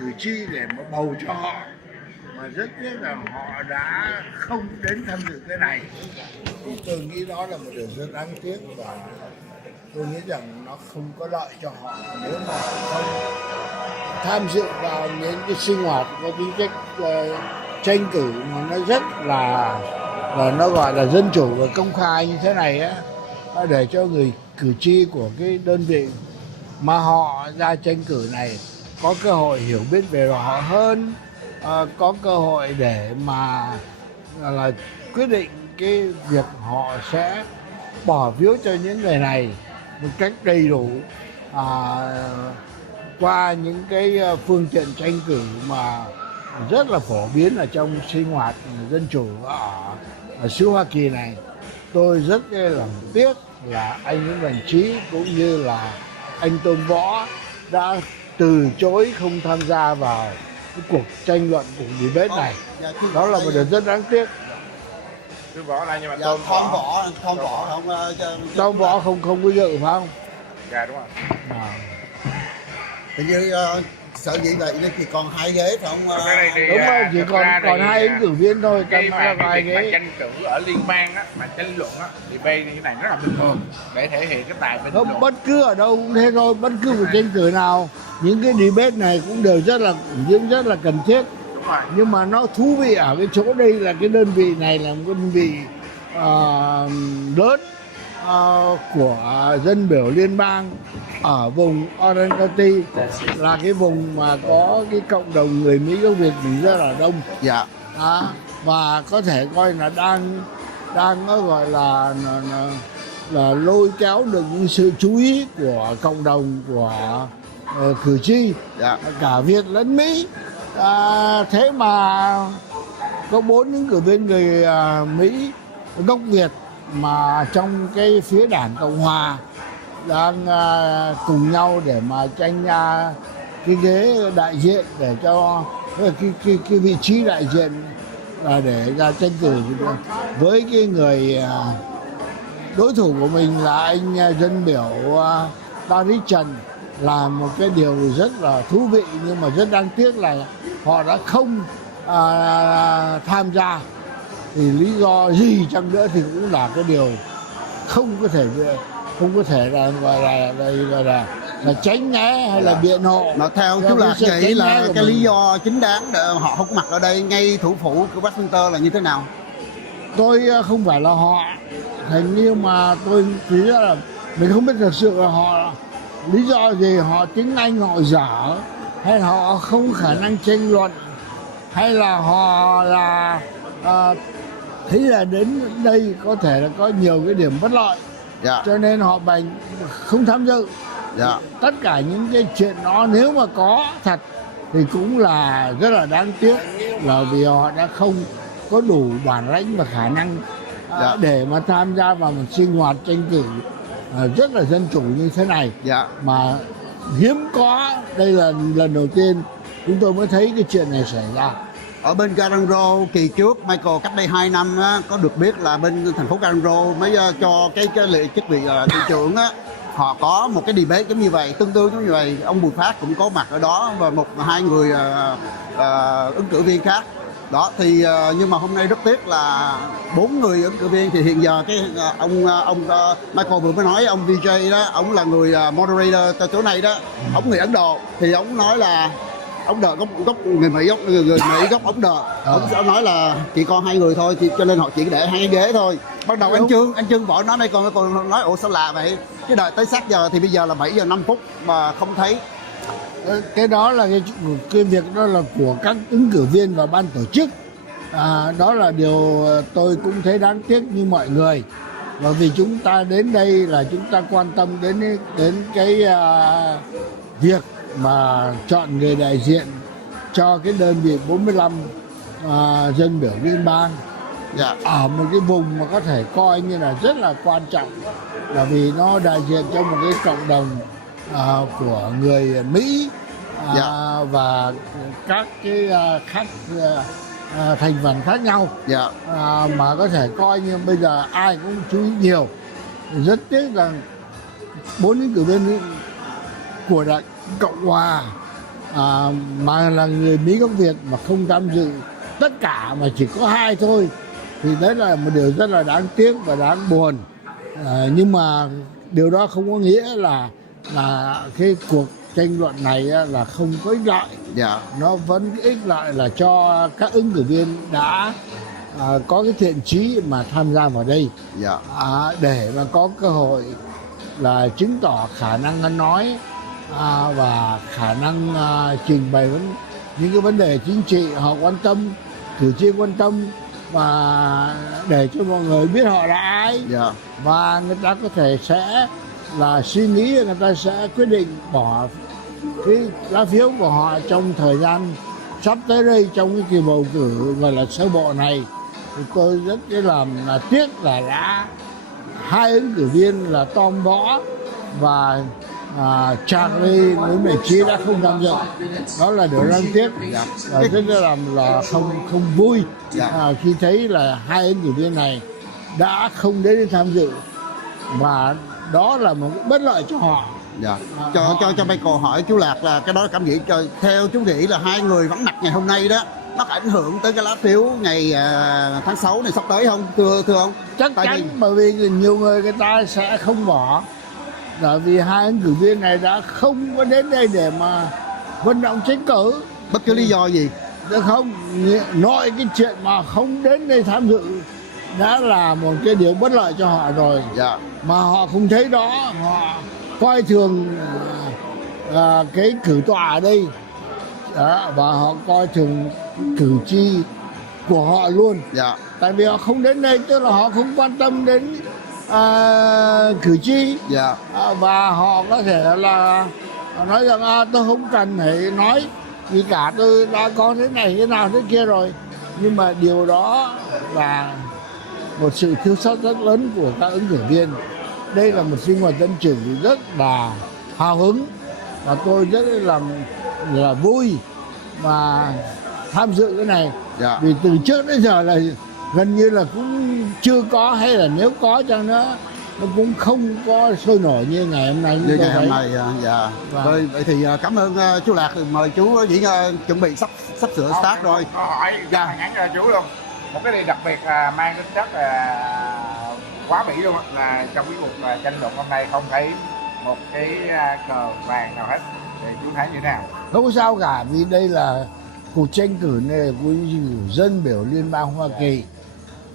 cử tri để mà bầu cho họ, mà rất tiếc là họ đã không đến tham dự cái này. Thì tôi nghĩ đó là một điều rất đáng tiếc, và tôi nghĩ rằng nó không có lợi cho họ nếu mà không tham dự vào những cái sinh hoạt có tính cách tranh cử mà nó rất là nó gọi là dân chủ và công khai như thế này á, để cho người cử tri của cái đơn vị mà họ ra tranh cử này có cơ hội hiểu biết về họ hơn, có cơ hội để mà là quyết định cái việc họ sẽ bỏ phiếu cho những người này một cách đầy đủ, qua những cái phương tiện tranh cử mà rất là phổ biến ở trong sinh hoạt dân chủ ở xứ Hoa Kỳ này. Tôi rất là tiếc là anh Nguyễn Văn Trí cũng như là anh Tôn Võ đã từ chối không tham gia vào cái cuộc tranh luận, cuộc debate này. Đó là một điều rất đáng tiếc. Võ đây, nhưng mà Tôn Võ không có dự phải không? Dạ đúng rồi. Hình như sở dĩ vậy nên chỉ còn 2 ghế phải không? Đúng rồi, chỉ còn 2 ứng cử viên thôi. Cái mà cái việc mà tranh cử ở liên bang á, mà tranh luận á, debate như thế này rất là bình thường để thể hiện cái tài bình luận. Không, bất cứ ở đâu cũng thế thôi, bất cứ một tranh cử nào, những cái debate này cũng đều rất là cần thiết. Đúng rồi. Nhưng mà nó thú vị ở cái chỗ đây là cái đơn vị này là một đơn vị lớn của dân biểu liên bang ở vùng Orange County, là cái vùng mà có cái cộng đồng người Mỹ gốc Việt mình rất là đông. Dạ. Và có thể coi là đang gọi là lôi kéo được những sự chú ý của cộng đồng, của cử tri, cả Việt lẫn Mỹ. Thế mà có 4 ứng cử viên người Mỹ gốc Việt mà trong cái phía đảng Cộng Hòa đang cùng nhau để mà tranh cái ghế đại diện, để cho cái vị trí đại diện là để ra tranh cử với cái người đối thủ của mình là anh dân biểu Paris Trần. Là một cái điều rất là thú vị, nhưng mà rất đáng tiếc là họ đã không tham gia. Thì lý do gì chăng nữa thì cũng là cái điều không có thể là gọi là tránh né hay là biện hộ. Mà theo chú Lạc vậy là cái lý do chính đáng để họ không có mặt ở đây ngay thủ phủ của Washington là như thế nào? Tôi không phải là họ, thành như mà tôi nghĩ là mình không biết thực sự là họ lý do gì, họ tiếng Anh họ dở, hay là họ không khả năng tranh luận, hay là họ là thấy là đến đây có thể là có nhiều cái điểm bất lợi, cho nên họ không tham dự. Tất cả những cái chuyện đó nếu mà có thật thì cũng là rất là đáng tiếc, là vì họ đã không có đủ bản lĩnh và khả năng để mà tham gia vào một sinh hoạt tranh cử rất là dân chủ như thế này. Mà hiếm có, đây là lần đầu tiên chúng tôi mới thấy cái chuyện này xảy ra. Ở bên Garangro kỳ trước, Michael cách đây 2 năm á, có được biết là bên thành phố Garangro mới cho cái chức vị thị trưởng á, họ có một cái debate giống như vậy, tương tự giống như vậy. Ông Bùi Phát cũng có mặt ở đó và 1-2 người ứng cử viên khác. Đó thì nhưng mà hôm nay rất tiếc là 4 người ứng cử viên thì hiện giờ cái ông Michael vừa mới nói, ông VJ đó, ông là người moderator tại chỗ này đó, ông người Ấn Độ, thì ông nói là ông đợi gốc người Mỹ gốc Ấn Độ, ông nói là chỉ còn 2 người thôi, cho nên họ chỉ để 2 ghế thôi. Ban đầu anh Trương Võ nói đây, còn nói ủa sao lạ vậy, cái đợi tới sát giờ thì bây giờ là 7 giờ 5 phút mà không thấy. Cái đó là cái việc đó là của các ứng cử viên và ban tổ chức. Đó là điều tôi cũng thấy đáng tiếc như mọi người, bởi vì chúng ta đến đây là chúng ta quan tâm đến cái việc mà chọn người đại diện cho cái đơn vị 45 dân biểu liên bang ở một cái vùng mà có thể coi như là rất là quan trọng, là vì nó đại diện cho một cái cộng đồng của người Mỹ và các cái thành phần khác nhau, mà có thể coi như bây giờ ai cũng chú ý nhiều. Rất tiếc rằng 4 ứng cử viên của Đảng Cộng Hòa mà là người Mỹ gốc Việt mà không tham dự tất cả mà chỉ có 2 thôi, thì đấy là một điều rất là đáng tiếc và đáng buồn. Nhưng mà điều đó không có nghĩa là cái cuộc tranh luận này là không có ích lợi. Nó vẫn ích lợi là cho các ứng cử viên đã có cái thiện chí mà tham gia vào đây, để mà có cơ hội là chứng tỏ khả năng ăn nói và khả năng trình bày những cái vấn đề chính trị họ quan tâm, cử tri quan tâm, và để cho mọi người biết họ là ai, và người ta có thể sẽ là suy nghĩ, người ta sẽ quyết định bỏ cái lá phiếu của họ trong thời gian sắp tới đây, trong cái kỳ bầu cử gọi là sơ bộ này. Thì tôi rất là tiếc là đã 2 ứng cử viên là Tom Võ và Charlie với Mỹ Trí đã không tham dự. Đó là điều đáng tiếc, và rất là không vui khi thấy là 2 ứng cử viên này đã không đến tham dự, và đó là một bất lợi cho họ. Cho Michael hỏi chú Lạc là cái đó cảm nghĩ theo chú nghĩ là 2 người vắng mặt ngày hôm nay đó, nó có ảnh hưởng tới cái lá phiếu ngày tháng 6 này sắp tới không, thưa ông? Chắc chắn, bởi vì nhiều người ta sẽ không bỏ, bởi vì 2 ứng cử viên này đã không có đến đây để mà vận động tranh cử bất cứ lý do gì. Được không? Nội cái chuyện mà không đến đây tham dự đã là một cái điều bất lợi cho họ rồi. Mà họ không thấy đó, họ coi thường cái cử tọa ở đây đó, và họ coi thường cử tri của họ luôn. Tại vì họ không đến đây, tức là họ không quan tâm đến cử tri, và họ có thể là nói rằng tôi không cần phải nói gì cả, tôi đã có thế này thế nào thế kia rồi. Nhưng mà điều đó là một sự thiếu sót rất lớn của các ứng cử viên. Đây là một sinh hoạt dân chủ rất là hào hứng, và tôi rất là vui mà tham dự cái này. Vì từ trước đến giờ là gần như là cũng chưa có, hay là nếu có chăng nữa nó cũng không có sôi nổi như ngày hôm nay. Như ngày hôm nay, Vậy thì cảm ơn chú Lạc, mời chú Diễn chuẩn bị sắp sửa start rồi. Câu hỏi ngắn cho chú luôn. Một cái điều đặc biệt là mang tính chất quá Mỹ luôn, là trong cái cuộc tranh luận hôm nay không thấy một cái cờ vàng nào hết, thì chú thấy như thế nào? Không có sao cả, vì đây là cuộc tranh cử này là của dân biểu Liên bang Hoa Kỳ,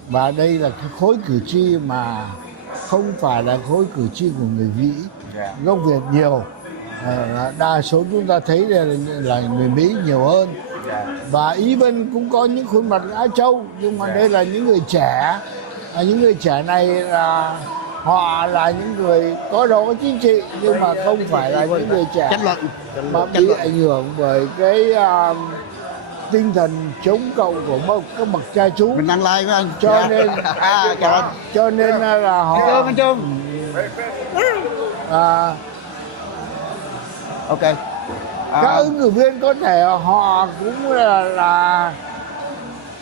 và đây là cái khối cử tri mà không phải là khối cử tri của người Mỹ gốc Việt nhiều. Đa số chúng ta thấy đây là người Mỹ nhiều hơn, và ý bên cũng có những khuôn mặt Á Châu, nhưng mà đây là những người trẻ. Những người trẻ này là họ là những người có đầu óc chính trị, nhưng mà không phải là những người trẻ mà bị ảnh hưởng bởi cái tinh thần chống cộng của các bậc cha chú. Mình đang like với anh. Cho nên là họ ok. Các ứng cử viên có thể họ cũng là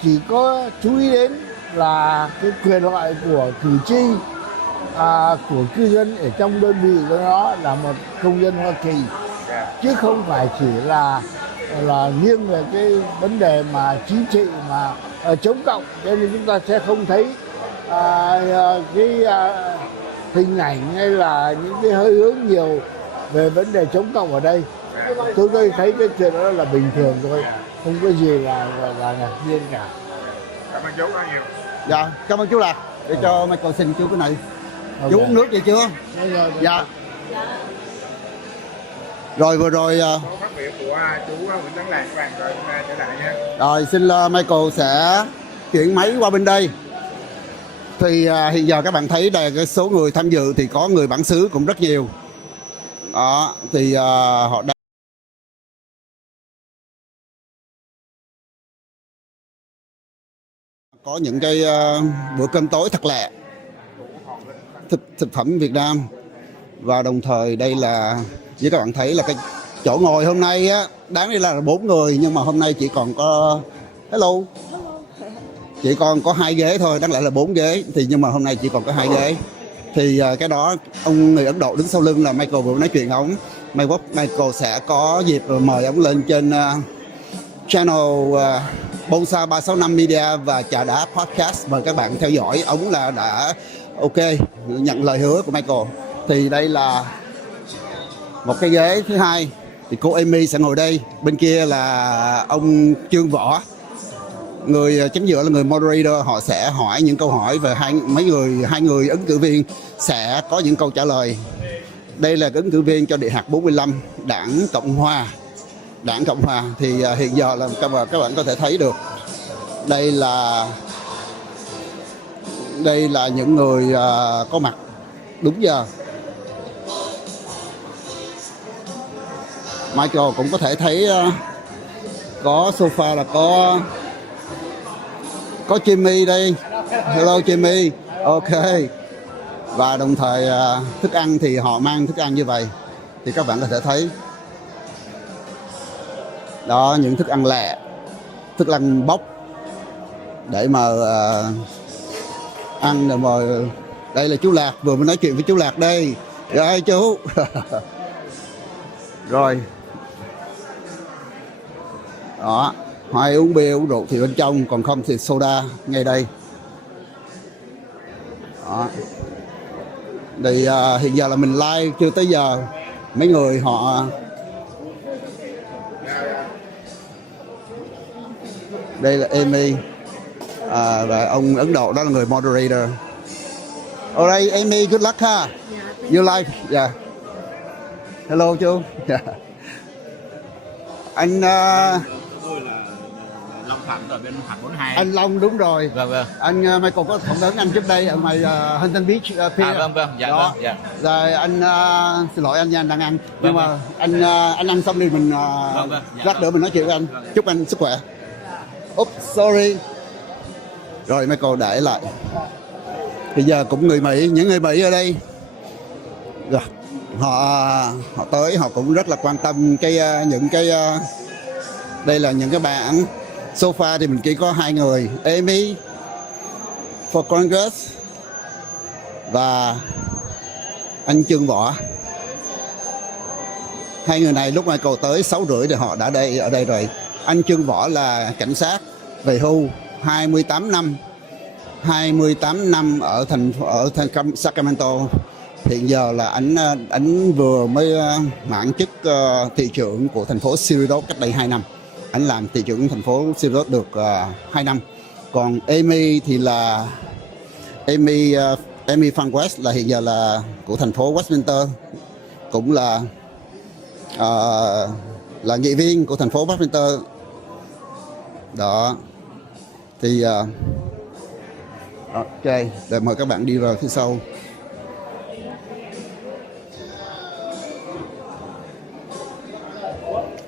chỉ có chú ý đến là cái quyền lợi của cử tri, của cư dân ở trong đơn vị của nó là một công dân Hoa Kỳ, chứ không phải chỉ là nghiêng về cái vấn đề mà chính trị mà chống cộng. Cho nên chúng ta sẽ không thấy cái hình ảnh hay là những cái hơi hướng nhiều về vấn đề chống cộng ở đây. Tôi thấy cái chuyện đó là bình thường thôi, không có gì là ngạc nhiên cả. Cảm ơn chú rất nhiều. Dạ, cảm ơn chú Lạc. Để cho Michael xin chú cái này. Chú uống nước vậy chưa? Dạ. Rồi vừa rồi phát biểu của chú Nguyễn Tấn Lạc các bạn, rồi trở lại nha. Rồi xin Michael sẽ chuyển máy qua bên đây. Thì hiện giờ các bạn thấy là cái số người tham dự thì có người bản xứ cũng rất nhiều. Đó, thì họ đang có những cái bữa cơm tối thật lạ, thực phẩm Việt Nam. Và đồng thời đây là như các bạn thấy là cái chỗ ngồi hôm nay á, đáng lẽ là 4 người, nhưng mà hôm nay chỉ còn có chỉ còn có 2 ghế thôi, đáng lẽ là 4 ghế, thì nhưng mà hôm nay chỉ còn có 2 ghế. Thì cái đó ông người Ấn Độ đứng sau lưng là Michael vừa nói chuyện ông mai mốt Michael sẽ có dịp mời ông lên trên channel Bonsai 365 Media và Trà Đá Podcast, mời các bạn theo dõi. Ông là đã ok nhận lời hứa của Michael. Thì đây là một cái ghế thứ hai, thì cô Amy sẽ ngồi đây, bên kia là ông Trương Võ, người chính giữa là người moderator. Họ sẽ hỏi những câu hỏi về hai người ứng cử viên sẽ có những câu trả lời. Đây là ứng cử viên cho Địa hạt 45 đảng Cộng Hòa. Thì hiện giờ là các bạn có thể thấy được đây là những người có mặt đúng giờ. Michael cũng có thể thấy có sofa là có Jimmy đây. Hello Jimmy. Ok. Và đồng thời thức ăn thì họ mang thức ăn như vậy, thì các bạn có thể thấy đó, những thức ăn lẹ, thức ăn bốc để mà ăn. Rồi mà đây là chú Lạc, vừa mới nói chuyện với chú Lạc đây. Rồi chú. Rồi đó, hay uống bia uống rượu thì bên trong, còn không thì soda ngay đây. Đó. Thì hiện giờ là mình live chưa tới giờ, mấy người họ đây là Amy và ông Ấn Độ đó là người moderator. Alright Amy, good luck ha. You like? Yeah. Hello chú. Yeah. Anh Long Thành rồi, bên Thành 42. anh Long đúng rồi. Vâng. Anh Michael có phỏng vấn anh trước đây ở ngoài Huntington Beach Pier. Vâng. Dạ. Đó. Vâng, dạ. Rồi anh xin lỗi anh nha, anh đang ăn. Nhưng Vâng. mà anh ăn xong đi mình Dạ, lát nữa mình nói chuyện với anh. Chúc anh sức khỏe. Oops, sorry. Rồi Michael để lại. Bây giờ cũng người Mỹ, những người Mỹ ở đây. Rồi, họ tới họ cũng rất là quan tâm những cái đây là những cái bảng sofa. Thì mình chỉ có hai người, Amy for Congress và anh Trương Võ. Hai người này lúc Michael tới 6:30 thì họ đã ở đây rồi. Anh Trương Võ là cảnh sát về hưu 28 năm ở thành Sacramento. Hiện giờ là anh vừa mới mãn chức thị trưởng của thành phố Cerritos cách đây 2 năm. Anh làm thị trưởng thành phố Cerritos được 2 năm. Còn Amy thì là Amy Van West là hiện giờ là của thành phố Westminster, cũng là nghị viên của thành phố Westminster. Đó. Thì ok, để mời các bạn đi vào phía sau.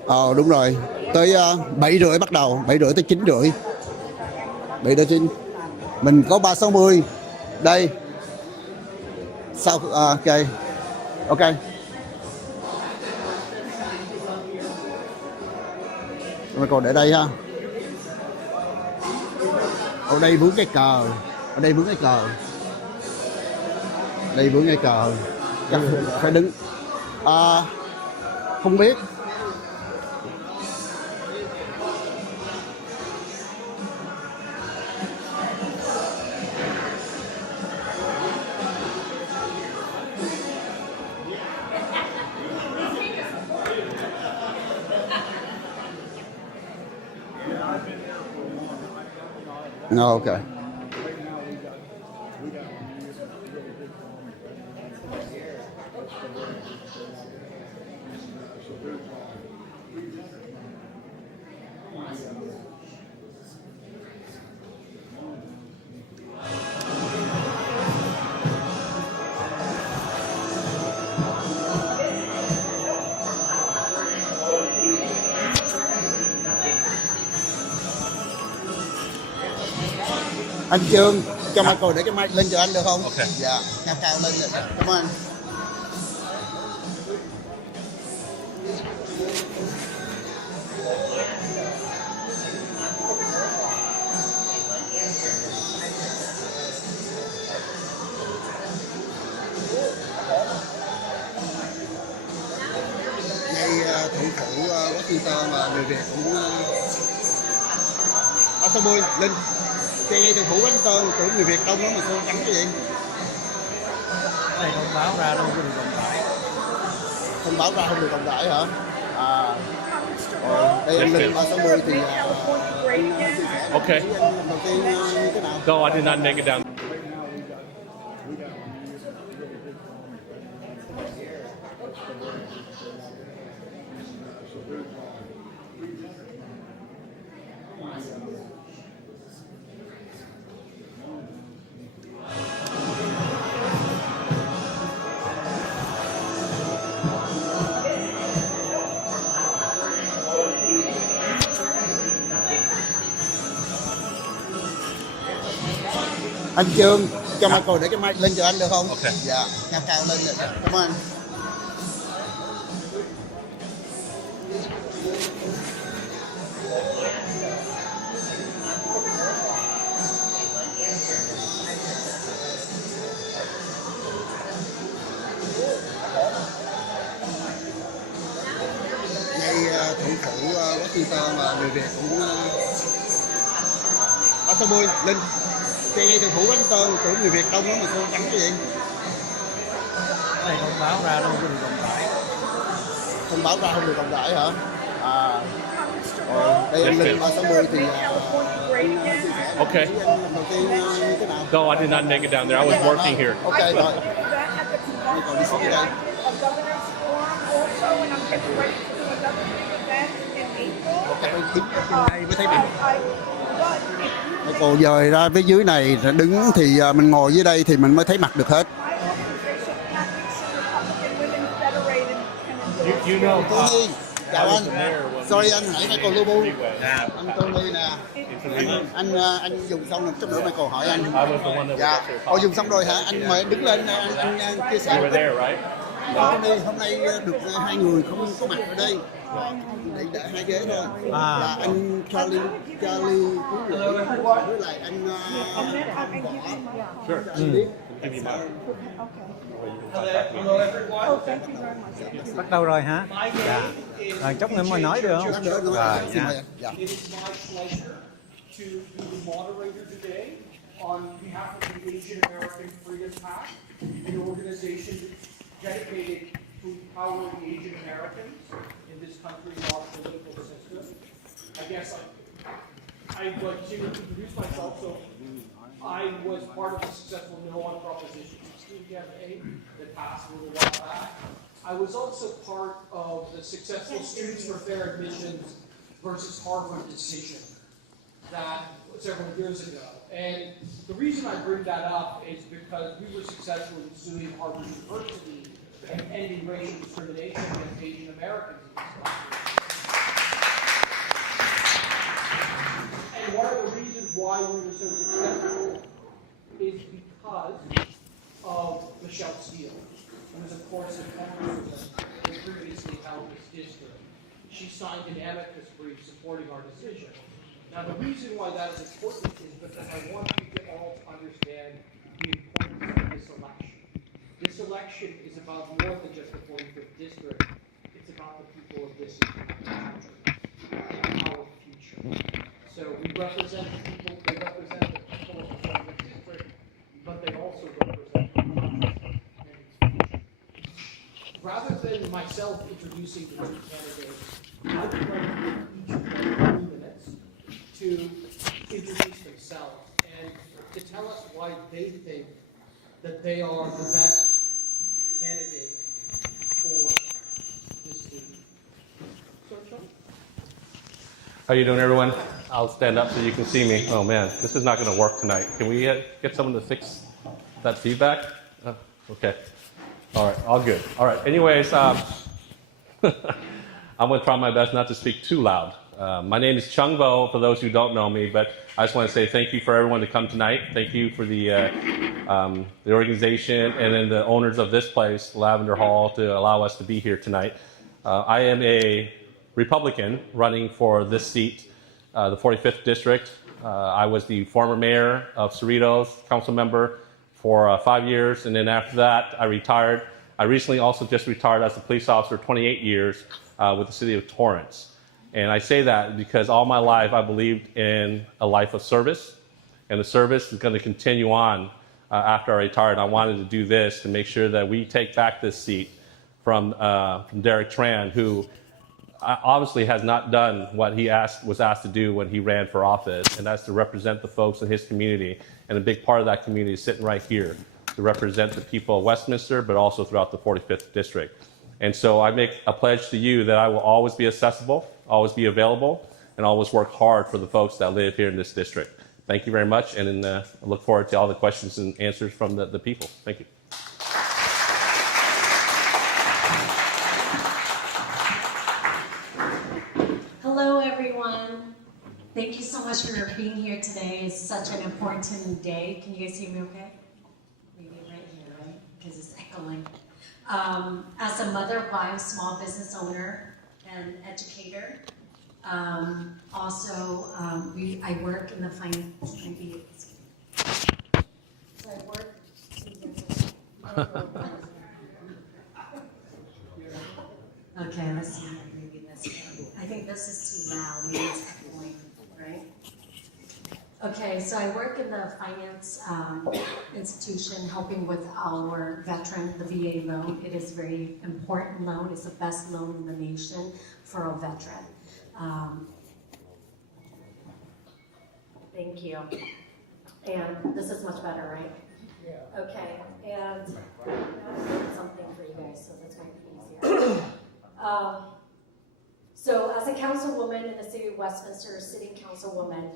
Đúng rồi, tới 7:30 bắt đầu, 7:30 tới 9:30. 7 tới 9. Mình có 360 đây. Sau ok. Mình còn để đây ha. Ở đây vướng cái cờ. Chắc phải đứng. Không biết. No, okay. Anh Trương, cho Michael để cái mic lên cho anh được không? Ok. Dạ, cao lên. Cảm ơn anh. Washington và người Việt cũng 60 Linh chơi ngay từ phủ Washington tưởng người Việt đông lắm mà cô trắng cái gì? Này thông báo ra đâu có được đồng tải. Thông báo ra không được đồng tải hả? Đây anh Linh 360 thì Okay. lần đầu tiên như thế nào? No, I did not make it down. Anh Trương cho Michael để cái mic lên cho anh được không? Ok. Dạ, cao cao lên được. Cảm ơn anh. Ngay thủ phủ Washington và người Việt cũng 360 Linh chơi ngay từ phủ Washington tưởng người Việt đông lắm mà cô trắng cái gì? Này thông báo ra đâu có được đồng tải. Thông báo ra không được đồng tải hả? Đây anh Linh 360 thì Okay. lần đầu tiên như thế nào? No, I did not make it down there. I was working here. Ok rồi. Michael đi xuống đây. Ok, đứng ở trên đây mới thấy được. Michael dời ra phía dưới này đứng thì mình ngồi dưới đây thì mình mới thấy mặt được hết. You know, Tony, chào anh. Sorry anh nãy Michael lưu bu. Yeah. Anh Tony nè. Anh dùng xong rồi chút nữa Michael hỏi anh. I was the one that Dạ. was actually Dùng xong rồi hả? Anh mời đứng lên anh chia sẻ. You were there, right? Tony, hôm nay được hai người không có mặt ở đây. Để hai ghế thôi. Là anh Charlie Phú Lệ với lại anh Sure. anh biết. Give you mine. Bắt đầu rồi hả? Dạ. Rồi chốc nữa mới nói được không? Lát nữa nói. Rồi, Xin nha. mời anh. Dạ. It is my pleasure to be the moderator today on behalf of the Asian American Freedom Pact, an organization dedicated to empowering Asian Americans in this country's our political system. I guess I'd like to introduce myself. So I was part of the successful No on Proposition 16 campaign that passed a little while back. I was also part of the successful Students for Fair Admissions versus Harvard decision that several years ago. And the reason I bring that up is because we were successful in suing Harvard University and ending racial discrimination against Asian Americans in this country. And one of the reasons why we were so successful is because of Michelle Steele, who was, of course, a congresswoman who previously held this district. She signed an amicus brief supporting our decision. Now, the reason why that is important is because I want you to all understand the importance of this election. This election is about more than just the 45th district. It's about the people of this country, our future. So we represent the people, they represent the people of the 45th district, but they also represent the country and its future. Rather than myself introducing the two candidates, I would like to give each of them 3 minutes to introduce themselves and to tell us why they think that they are the best candidate for this seat. So, Sean? How you doing, everyone? I'll stand up so you can see me. Oh man, this is not going to work tonight. Can we get someone to fix that feedback? Okay. All right. All good. All right. Anyways, I'm going to try my best not to speak too loud. My name is Chung Vo, for those who don't know me, but I just want to say thank you for everyone to come tonight. Thank you for the organization and then the owners of this place, Lavender Hall, to allow us to be here tonight. I am a Republican running for this seat, the 45th District. I was the former mayor of Cerritos, council member for 5 years, and then after that, I retired. I recently also just retired as a police officer, 28 years with the city of Torrance. And I say that because all my life I believed in a life of service, and the service is going to continue on after I retired. I wanted to do this to make sure that we take back this seat from Derek Tran, who obviously has not done what he was asked to do when he ran for office, and that's to represent the folks in his community. And a big part of that community is sitting right here to represent the people of Westminster, but also throughout the 45th District. And so I make a pledge to you that I will always be accessible, always be available, and always work hard for the folks that live here in this district. Thank you very much, and I look forward to all the questions and answers from the people. Thank you. Hello, everyone. Thank you so much for being here today. It's such an important day. Can you guys hear me okay? Maybe right here, right? Because it's echoing. As a mother, wife, small business owner, and educator, also I work in the finance. So I work. Okay, let's see. Maybe this one. I think this is too loud. Maybe it's echoing, right? Okay, so I work in the finance institution helping with our veteran, the VA loan. It is a very important loan. It's the best loan in the nation for a veteran. Thank you. And this is much better, right? Yeah. Okay, and I did something for you guys, so that's going to be easier. So as a councilwoman in the city of Westminster, city councilwoman,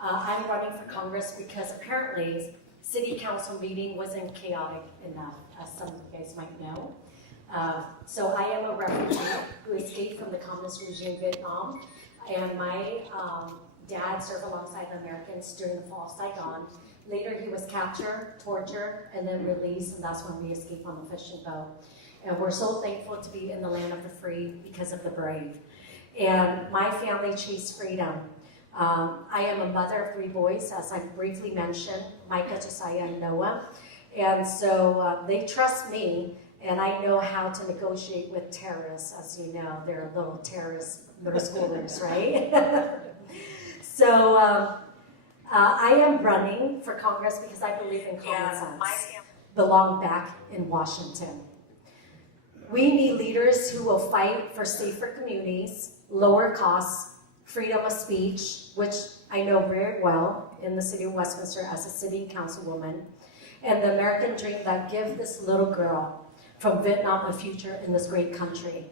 I'm running for Congress because apparently city council meeting wasn't chaotic enough, as some of you guys might know. So I am a refugee who escaped from the communist regime in Vietnam, and my dad served alongside the Americans during the fall of Saigon. Later he was captured, tortured, and then released, and that's when we escaped on the fishing boat. And we're so thankful to be in the land of the free because of the brave. And my family chased freedom. I am a mother of 3 boys, as I briefly mentioned, Micah, Josiah, and Noah. And so they trust me, and I know how to negotiate with terrorists. As you know, they're little terrorist middle schoolers, right? So I am running for Congress because I believe in common sense. Belong back in Washington. We need leaders who will fight for safer communities, lower costs, freedom of speech, which I know very well in the city of Westminster as a city councilwoman, and the American dream that gives this little girl from Vietnam a future in this great country.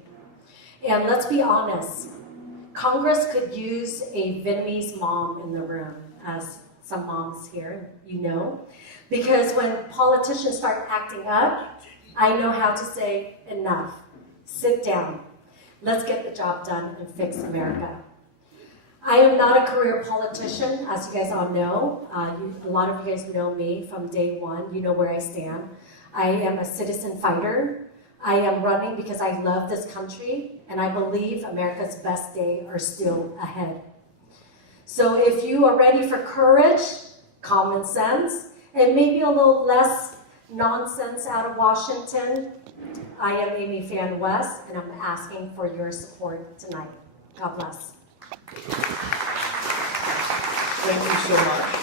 And let's be honest, Congress could use a Vietnamese mom in the room, as some moms here, you know, because when politicians start acting up, I know how to say enough, sit down, let's get the job done and fix America. I am not a career politician, as you guys all know. A lot of you guys know me from day one. You know where I stand. I am a citizen fighter. I am running because I love this country, and I believe America's best days are still ahead. So if you are ready for courage, common sense, and maybe a little less nonsense out of Washington, I am Amy Fan West, and I'm asking for your support tonight. God bless. Thank you so much.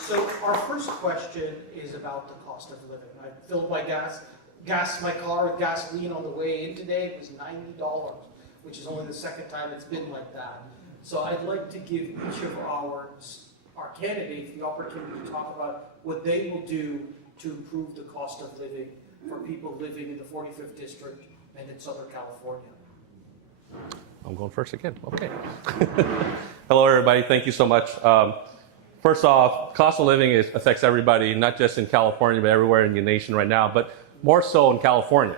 So our first question is about the cost of living. I filled my my car with gasoline on the way in today. It was $90, which is only the second time it's been like that. So I'd like to give each of our candidates the opportunity to talk about what they will do to improve the cost of living for people living in the 45th District and in Southern California. I'm going first again. Okay. Hello, everybody. Thank you so much. First off, cost of living affects everybody, not just in California, but everywhere in the nation right now, but more so in California.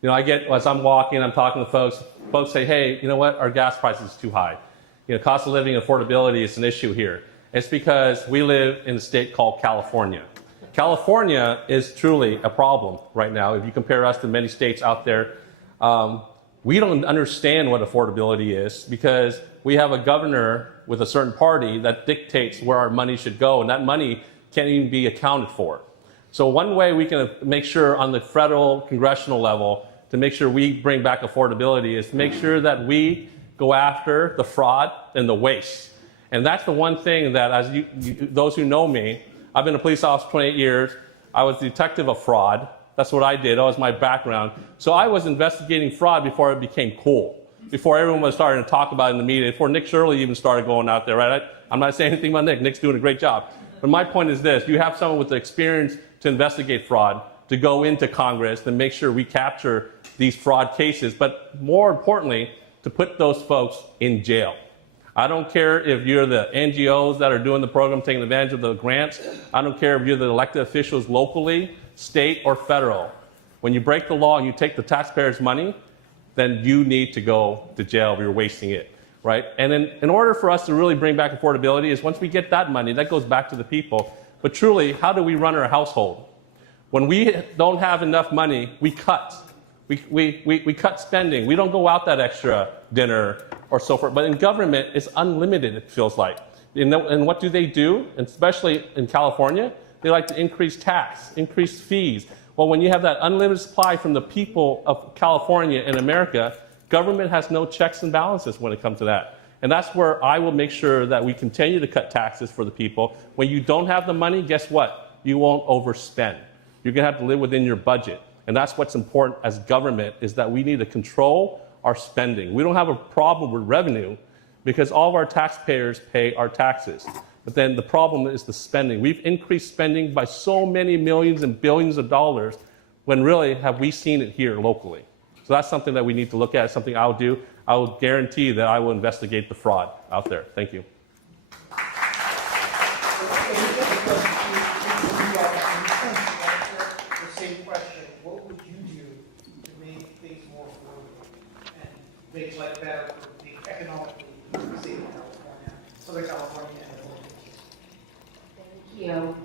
You know, as I'm walking, I'm talking to folks say, hey, you know what, our gas price is too high. You know, cost of living affordability is an issue here. It's because we live in a state called California. California is truly a problem right now. If you compare us to many states out there, we don't understand what affordability is because we have a governor with a certain party that dictates where our money should go, and that money can't even be accounted for. So one way we can make sure on the federal, congressional level to make sure we bring back affordability is to make sure that we go after the fraud and the waste. And that's the one thing that, as those who know me, I've been a police officer for 28 years. I was a detective of fraud. That's what I did. That was my background. So I was investigating fraud before it became cool, before everyone was starting to talk about it in the media, before Nick Shirley even started going out there, right? I'm not saying anything about Nick. Nick's doing a great job. But my point is this. You have someone with the experience to investigate fraud, to go into Congress and make sure we capture these fraud cases, but more importantly, to put those folks in jail. I don't care if you're the NGOs that are doing the program, taking advantage of the grants. I don't care if you're the elected officials locally, state, or federal. When you break the law and you take the taxpayers' money, then you need to go to jail if you're wasting it, right? And then in order for us to really bring back affordability is once we get that money, that goes back to the people. But truly, how do we run our household? When we don't have enough money, we cut. We cut spending. We don't go out that extra dinner or so forth. But in government, it's unlimited, it feels like. And what do? And especially in California, they like to increase tax, increase fees. Well, when you have that unlimited supply from the people of California and America, government has no checks and balances when it comes to that. And that's where I will make sure that we continue to cut taxes for the people. When you don't have the money, guess what? You won't overspend. You're going to have to live within your budget. And that's what's important as government, is that we need to control our spending. We don't have a problem with revenue because all of our taxpayers pay our taxes. But then the problem is the spending. We've increased spending by so many millions and billions of dollars when really have we seen it here locally. So that's something that we need to look at, something I'll do. I will guarantee that I will investigate the fraud out there. Thank you. Makes life better for the economically for the state of California, Southern California, and the Philippines. Thank you.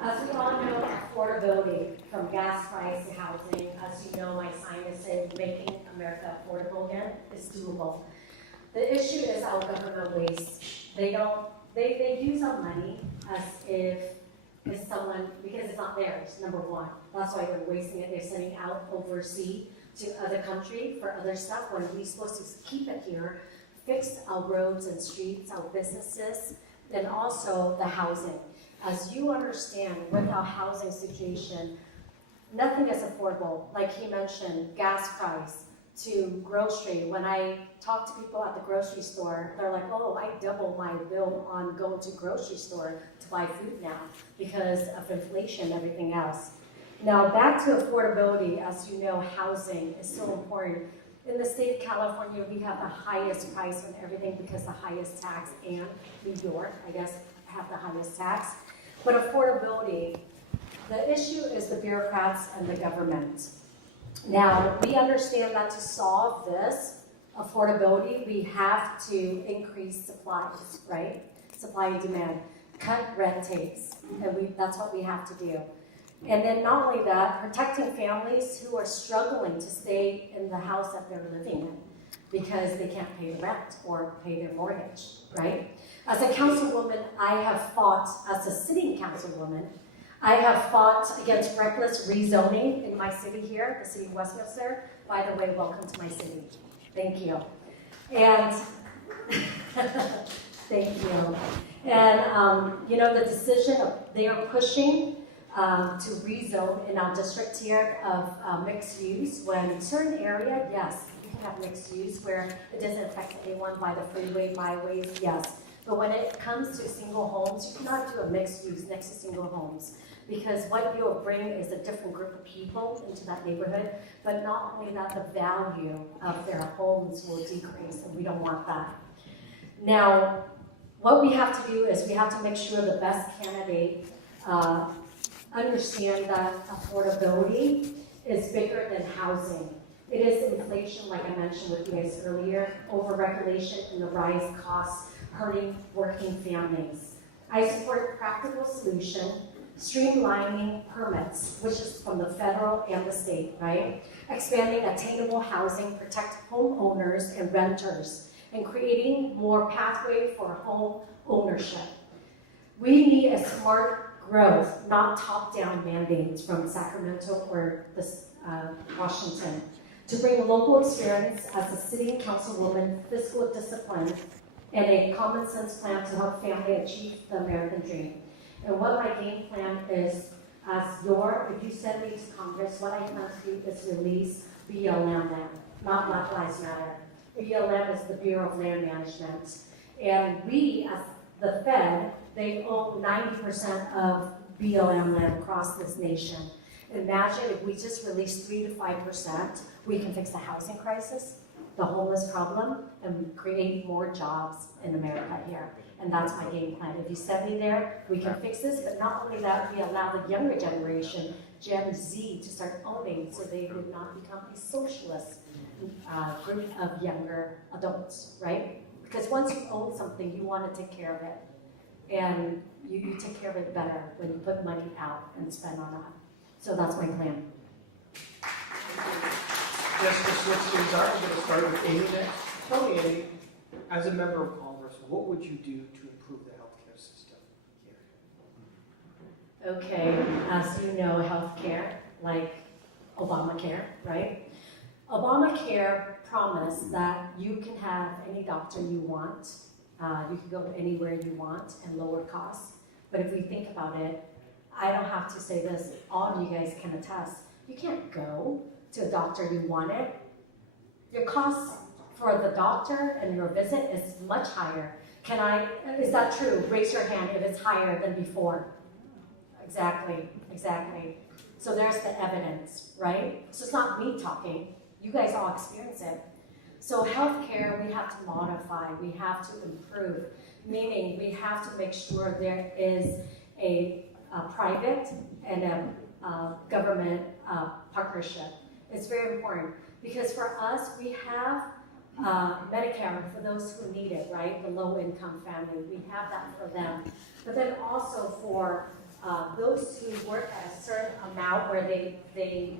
As we all know, affordability, from gas price to housing, as you know, my sign is saying making America affordable again is doable. The issue is our government waste. They use our money as if it's someone, because it's not theirs, number one. That's why they're wasting it. They're sending out overseas to other country for other stuff when we're supposed to keep it here, fix our roads and streets, our businesses, and also the housing. As you understand, with our housing situation, nothing is affordable. Like he mentioned, gas price to grocery. When I talk to people at the grocery store, they're like, oh, I double my bill on going to grocery store to buy food now because of inflation and everything else. Now, back to affordability, as you know, housing is so important. In the state of California, we have the highest price on everything because the highest tax, and New York, I guess, have the highest tax. But affordability, the issue is the bureaucrats and the government. Now, we understand that to solve this affordability, we have to increase supplies, right? Supply and demand, cut red tapes, and that's what we have to do. And then not only that, protecting families who are struggling to stay in the house that they're living in because they can't pay the rent or pay their mortgage, right? As a councilwoman, I have fought, as a sitting councilwoman, I have fought against reckless rezoning in my city here, the city of Westminster. By the way, welcome to my city. Thank you. And thank you. And you know, the decision they are pushing to rezone in our district here of mixed use, when certain area, yes, you can have mixed use where it doesn't affect anyone by the freeway, byways, yes. But when it comes to single homes, you cannot do a mixed use next to single homes because what you'll bring is a different group of people into that neighborhood, but not only that, the value of their homes will decrease, and we don't want that. Now, what we have to do is we have to make sure the best candidate understand that affordability is bigger than housing. It is inflation, like I mentioned with you guys earlier, over-regulation and the rise costs hurting working families. I support practical solution, streamlining permits, which is from the federal and the state, right? Expanding attainable housing, protect homeowners and renters, and creating more pathway for home ownership. We need a smart growth, not top-down mandates from Sacramento or Washington. to bring local experience as a city and councilwoman, fiscal discipline, and a common sense plan to help family achieve the American dream. And what my game plan is, if you send me to Congress, what I plan to do is release BLM land, not Black Lives Matter. BLM is the Bureau of Land Management. And we, as the Fed, they own 90% of BLM land across this nation. Imagine if we just release 3 to 5%, we can fix the housing crisis, the homeless problem, and create more jobs in America here. And that's my game plan. If you send me there, we can fix this, but not only that, we allow the younger generation, Gen Z, to start owning so they would not become a socialist group of younger adults, right? Because once you own something, you want to take care of it. And you take care of it better when you put money out and spend on that. So that's my plan. Just to switch things up, we're going to start with Amy next. Tell me, Amy, as a member of Congress, what would you do to improve the healthcare system here? Okay, as you know, healthcare, like Obamacare, right? Obamacare promised that you can have any doctor you want, you can go anywhere you want and lower costs. But if we think about it, I don't have to say this, all of you guys can attest. You can't go to a doctor you wanted. Your costs for the doctor and your visit is much higher. Is that true? Raise your hand if it's higher than before. Exactly. So there's the evidence, right? So it's not me talking. You guys all experience it. So healthcare, we have to modify, we have to improve, meaning we have to make sure there is a private and a government partnership. It's very important because for us, we have Medicare for those who need it, right? The low-income family, we have that for them. But then also for those who work at a certain amount where they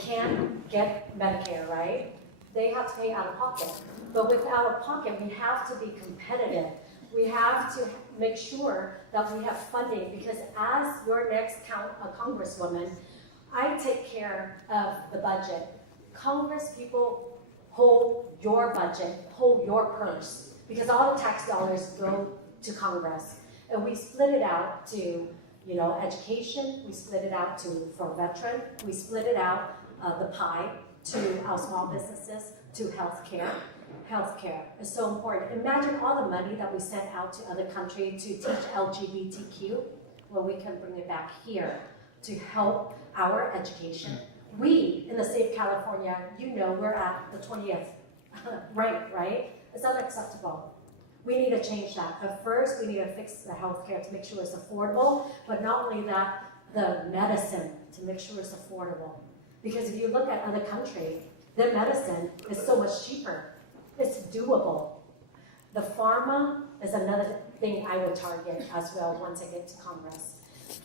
can't get Medicare, right? They have to pay out of pocket. But with out of pocket, we have to be competitive. We have to make sure that we have funding because as your next congresswoman, I take care of the budget. Congress people hold your budget, hold your purse, because all the tax dollars go to Congress. And we split it out to, education, we split it out for veteran, we split it out, the pie, to our small businesses, to healthcare. Healthcare is so important. Imagine all the money that we send out to other countries to teach LGBTQ, well, we can bring it back here to help our education. We, in the state of California, we're at the 20th rank, right? It's unacceptable. We need to change that. But first, we need to fix the healthcare to make sure it's affordable, but not only that, the medicine to make sure it's affordable. Because if you look at other countries, their medicine is so much cheaper. It's doable. The pharma is another thing I would target as well once I get to Congress.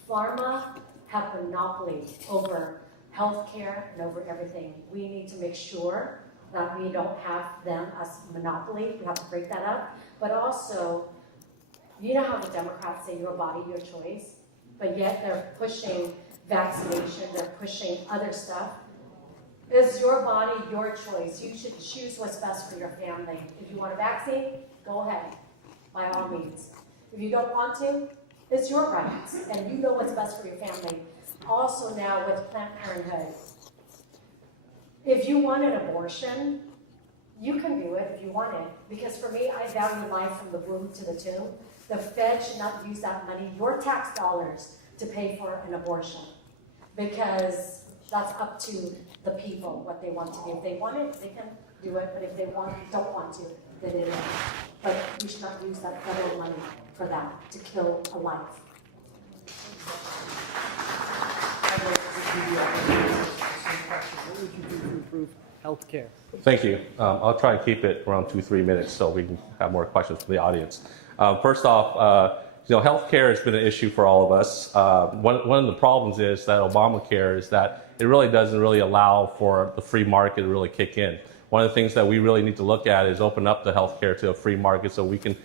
Pharma have monopoly over healthcare and over everything. We need to make sure that we don't have them as monopoly. We have to break that up. But also, you know how the Democrats say your body, your choice, but yet they're pushing vaccination, they're pushing other stuff. It's your body, your choice. You should choose what's best for your family. If you want a vaccine, go ahead, by all means. If you don't want to, it's your right, and you know what's best for your family. Also now with Planned Parenthood, if you want an abortion, you can do it if you want it. Because for me, I value life from the womb to the tomb. The Fed should not use that money, your tax dollars, to pay for an abortion. Because that's up to the people, what they want to do. If they want it, they can do it, but if they don't want to, then it is. But we should not use that federal money for that, to kill a life. I'd like to give you the same question. What would you do to improve healthcare? Thank you. I'll try and keep it around 2-3 minutes so we can have more questions from the audience. First off, healthcare has been an issue for all of us. One of the problems is that Obamacare is that it really doesn't really allow for the free market to really kick in. One of the things that we really need to look at is open up the healthcare to a free market so we can,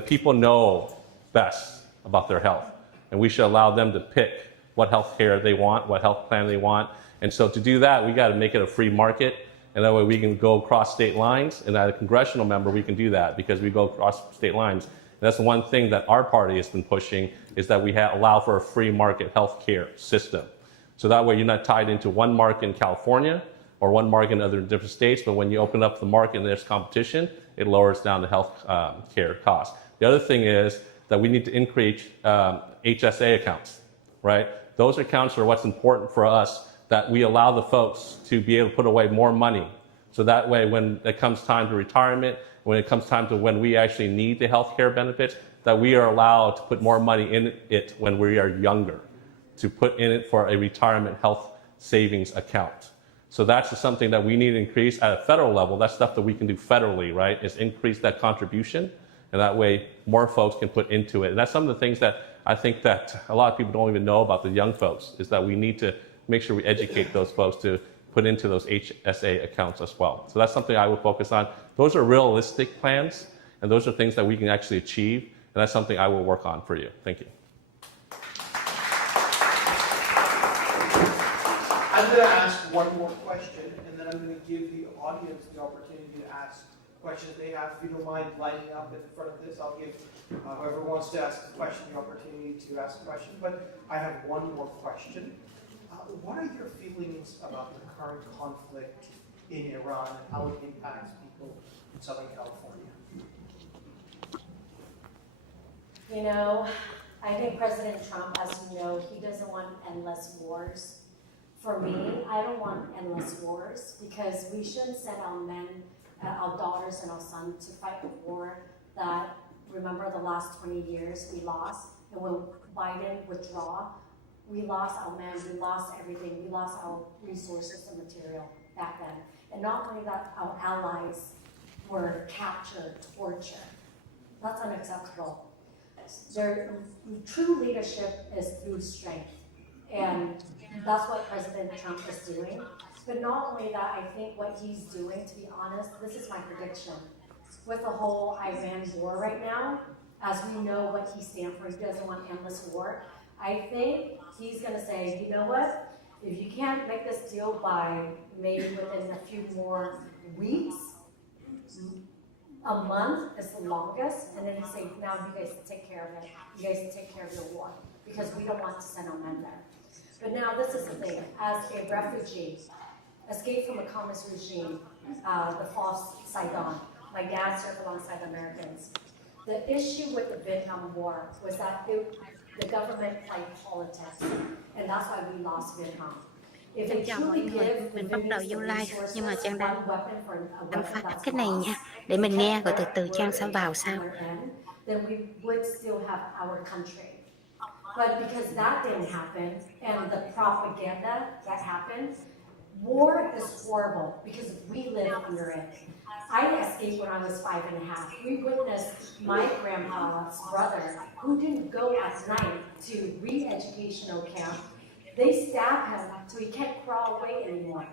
people know best about their health. And we should allow them to pick what healthcare they want, what health plan they want. And so to do that, we got to make it a free market. And that way we can go across state lines, and as a congressional member, we can do that because we go across state lines. And that's the one thing that our party has been pushing, is that we allow for a free market health care system. So that way you're not tied into one market in California or one market in other different states, but when you open up the market and there's competition, it lowers down the health care costs. The other thing is that we need to increase HSA accounts, right? Those accounts are what's important for us, that we allow the folks to be able to put away more money. So that way, when it comes time to retirement, when it comes time to when we actually need the health care benefits, that we are allowed to put more money in it when we are younger, to put in it for a retirement health savings account. So that's just something that we need to increase at a federal level. That's stuff that we can do federally, right? Is increase that contribution, and that way more folks can put into it. And that's some of the things that I think that a lot of people don't even know about the young folks, is that we need to make sure we educate those folks to put into those HSA accounts as well. So that's something I would focus on. Those are realistic plans, and those are things that we can actually achieve, and that's something I will work on for you. Thank you. I'm going to ask one more question, and then I'm going to give the audience the opportunity to ask questions they have. If you don't mind lining up in front of this, I'll give whoever wants to ask a question the opportunity to ask a question. But I have one more question. What are your feelings about the current conflict in Iran and how it impacts people in Southern California? You know, I think President Trump, as you know, he doesn't want endless wars. For me, I don't want endless wars, because we shouldn't send our men, our daughters and our sons to fight a war that, remember, the last 20 years we lost. And when Biden withdrew, we lost our men, we lost everything, we lost our resources and material back then. And not only that, our allies were captured, tortured. That's unacceptable. True leadership is through strength. And that's what President Trump is doing. But not only that, I think what he's doing, to be honest, this is my prediction. With the whole Iran war right now, as we know what he stands for, he doesn't want endless war. I think he's going to say, you know what, if you can't make this deal by maybe within a few more weeks, a month is the longest, and then he say, now you guys take care of it. You guys take care of your war, because we don't want to send our men there. But now this is the thing, as a refugee, escaped from a communist regime, the false Saigon, my dad served alongside Americans. The issue with the Vietnam War was that the government played politics, and that's why we lost Vietnam. If they truly give the Vietnamese resources one weapon for a weapon that's cái này nha, để mình nghe rồi từ từ Trang sẽ vào sau. Then we would still have our country. But because that didn't happen, and the propaganda that happened, war is horrible because we live under it. I escaped when I was 5.5. We witnessed my grandpa's brother, who didn't go at night to re-educational camp. They stab him so he can't crawl away anymore.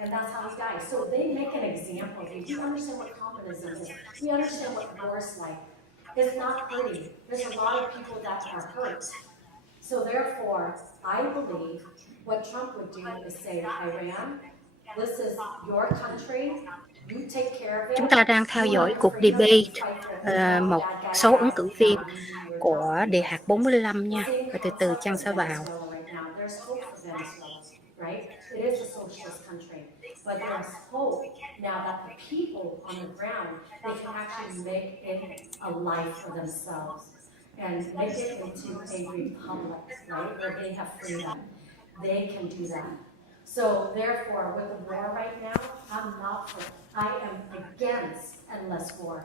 And that's how he died. So they make an example. We understand what communism is. We understand what war is like. It's not pretty. There's a lot of people that are hurt. So therefore, I believe what Trump would do is say to Iran, this is your country, you take care of it. Chúng ta đang theo dõi cuộc debate một số ứng cử viên của Địa hạt 45 nha. Và từ từ Trang sẽ vào. It is a socialist country, but there's hope now that the people on the ground, they can actually make it a life for themselves and make it into a republic, right, where they have freedom. They can do that. So therefore, with the war right now, I am against endless war.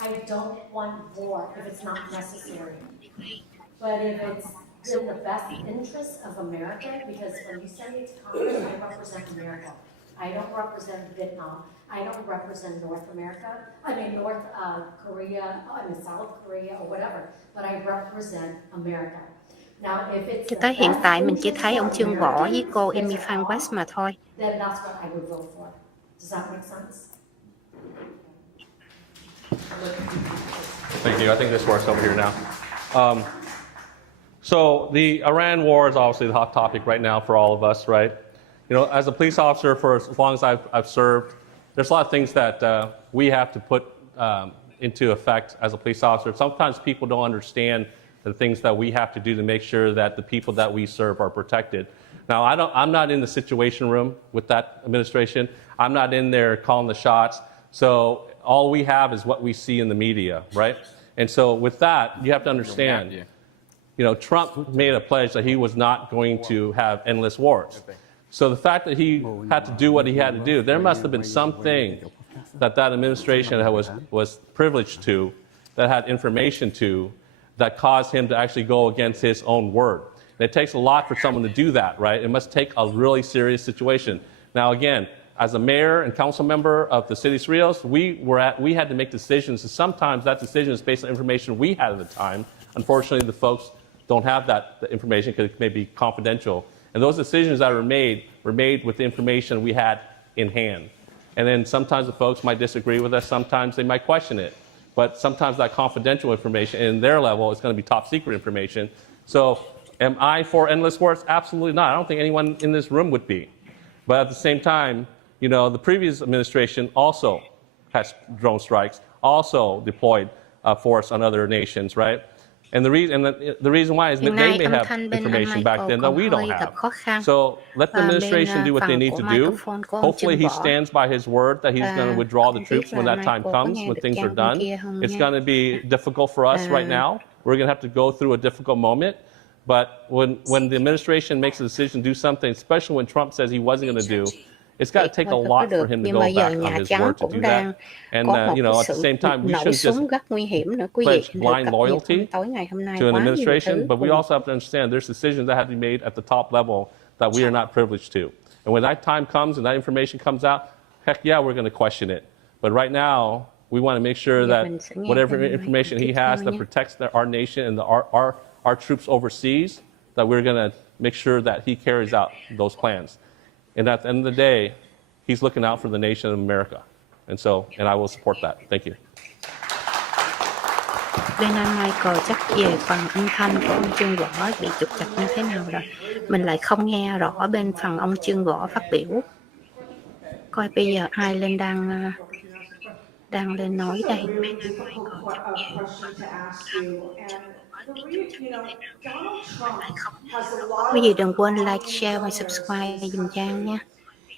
I don't want war if it's not necessary. But if it's in the best interest of America, because when you send me to Congress, I represent America. I don't represent Vietnam. I don't represent North America. I mean, Korea, South Korea, or whatever. But I represent America. Now, if it's Cho tới hiện tại mình chỉ thấy ông Trương Võ với cô Amy Phan West mà thôi. Then that's what I would vote for. Does that make sense? Thank you. I think this works over here now. So the Iran war is obviously the hot topic right now for all of us, right? You know, as a police officer for as long as I've served, there's a lot of things that we have to put into effect as a police officer. Sometimes people don't understand the things that we have to do to make sure that the people that we serve are protected. Now, I'm not in the situation room with that administration. I'm not in there calling the shots. So all we have is what we see in the media, right? And so with that, you have to understand, you know, Trump made a pledge that he was not going to have endless wars. So the fact that he had to do what he had to do, there must have been something that administration was privileged to, that had information to, that caused him to actually go against his own word. And it takes a lot for someone to do that, right? It must take a really serious situation. Now, again, as a mayor and council member of the city of Cerritos, we had to make decisions, and sometimes that decision is based on information we had at the time. Unfortunately, the folks don't have that information because it may be confidential. And those decisions that were made with the information we had in hand. And then sometimes the folks might disagree with us, sometimes they might question it. But sometimes that confidential information in their level is going to be top secret information. So am I for endless wars? Absolutely not. I don't think anyone in this room would be. But at the same time, you know, the previous administration also has drone strikes, also deployed force on other nations, right? And the reason why is that they may have information back then that we don't have. So let the administration do what they need to do. Hopefully he stands by his word that he's going to withdraw the troops when that time comes, when things are done. It's going to be difficult for us right now. We're going to have to go through a difficult moment. But when the administration makes a decision to do something, especially when Trump says he wasn't going to do, it's got to take a lot for him to go back on his word to do that. And, you know, at the same time, we shouldn't just pledge blind loyalty to an administration, but we also have to understand there's decisions that have to be made at the top level that we are not privileged to. And when that time comes and that information comes out, heck yeah, we're going to question it. But right now, we want to make sure that whatever information he has that protects our nation and our troops overseas, that we're going to make sure that he carries out those plans. And at the end of the day, he's looking out for the nation of America. And I will support that. Thank you. Bên anh Michael chắc về phần âm thanh của ông Trương Võ bị trục trặc như thế nào rồi. Mình lại không nghe rõ bên phần ông Trương Võ phát biểu. Coi bây giờ ai lên đang lên nói đây. Bên anh Michael quý vị đừng quên like, share và subscribe dùm Trang nha.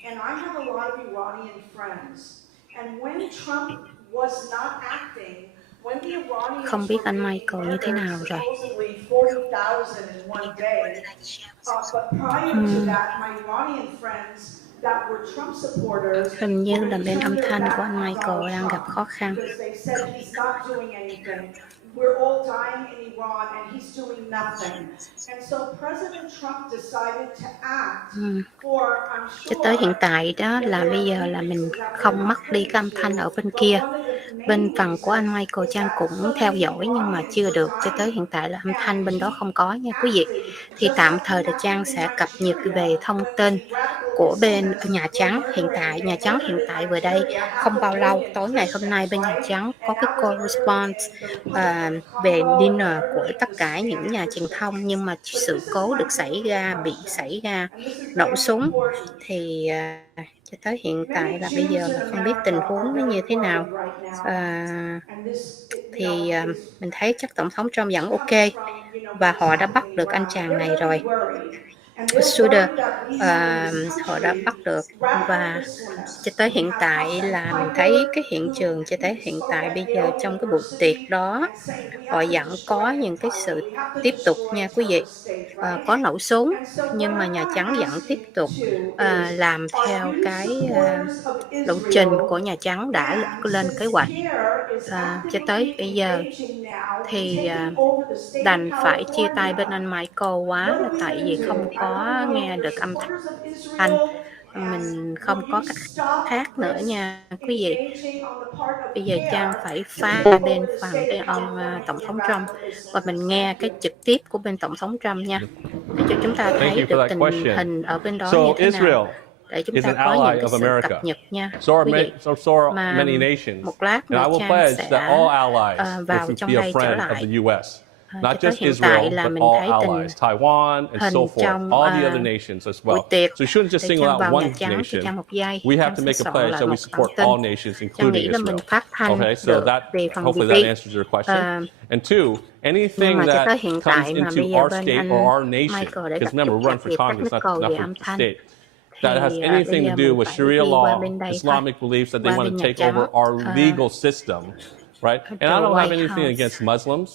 And I have a lot of Iranian friends. And when Trump was not acting, when the Iranians không biết anh Michael như thế nào rồi. supposedly 40,000 in one day, but prior to that, my Iranian friends that were Trump supporters, hình như là bên âm thanh của anh Michael đang gặp khó khăn. They said he's not doing anything. We're all dying in Iran and he's doing nothing. And so President Trump decided to act for, I'm sure, cho tới hiện tại đó là bây giờ là mình không mất đi cái âm thanh ở bên kia. Bên phần của anh Michael Trang cũng theo dõi nhưng mà chưa được. Cho tới hiện tại là âm thanh bên đó không có nha quý vị. Thì tạm thời là Trang sẽ cập nhật về thông tin của bên Nhà Trắng hiện tại. Nhà Trắng hiện tại vừa đây không bao lâu, tối ngày hôm nay bên Nhà Trắng có cái correspondence về dinner của tất cả những nhà truyền thông, nhưng mà sự cố được bị xảy ra nổ súng thì cho tới hiện tại là bây giờ là không biết tình huống nó như thế nào. Thì mình thấy chắc Tổng thống Trump vẫn ok và họ đã bắt được anh chàng này rồi. Họ đã bắt được và cho tới hiện tại là mình thấy cái hiện trường cho tới hiện tại bây giờ trong cái buổi tiệc đó họ vẫn có những cái sự tiếp tục nha quý vị. Có nổ súng nhưng mà Nhà Trắng vẫn tiếp tục làm theo cái lộ trình của Nhà Trắng đã lên kế hoạch. Cho tới bây giờ thì đành phải chia tay bên anh Michael quá là tại vì không có nghe được âm thanh, mình không có cách khác nữa nha quý vị. Bây giờ Trang phải phá bên phần bên ông Tổng thống Trump và mình nghe cái trực tiếp của bên Tổng thống Trump nha, để cho chúng ta thấy được tình hình ở bên đó như thế nào, để chúng ta có những cái sự cập nhật nha quý vị. Mà một lát nữa Trang sẽ vào trong đây trở lại Not tới just hiện tại Israel, là but mình all thấy tình allies, Taiwan, and hình so forth, trong all the other nations as buổi well. tiệc. So you shouldn't just Để single Trang out vào one Nhà Trắng thì nation. Trang một giây, We have Trang to sẽ make a soạn pledge lại that we một bản support tin. all nations, Trang including nghĩ là mình Israel. phát thanh Okay, so được that về phần hopefully Việt. that answers your question. And two, Nhưng anything mà cho tới that hiện comes tại mà into bây giờ our bên state anh or our nation, Michael để because đặt remember trục we're running trặc for về Congress, technical not về for âm the thanh, state. That has thì bây anything to giờ do mình with phải Sharia đi qua law, bên đây thôi, Islamic beliefs that they qua want bên to Nhà take over Trắng, our legal system, right? And I the don't have White anything House. against Muslims,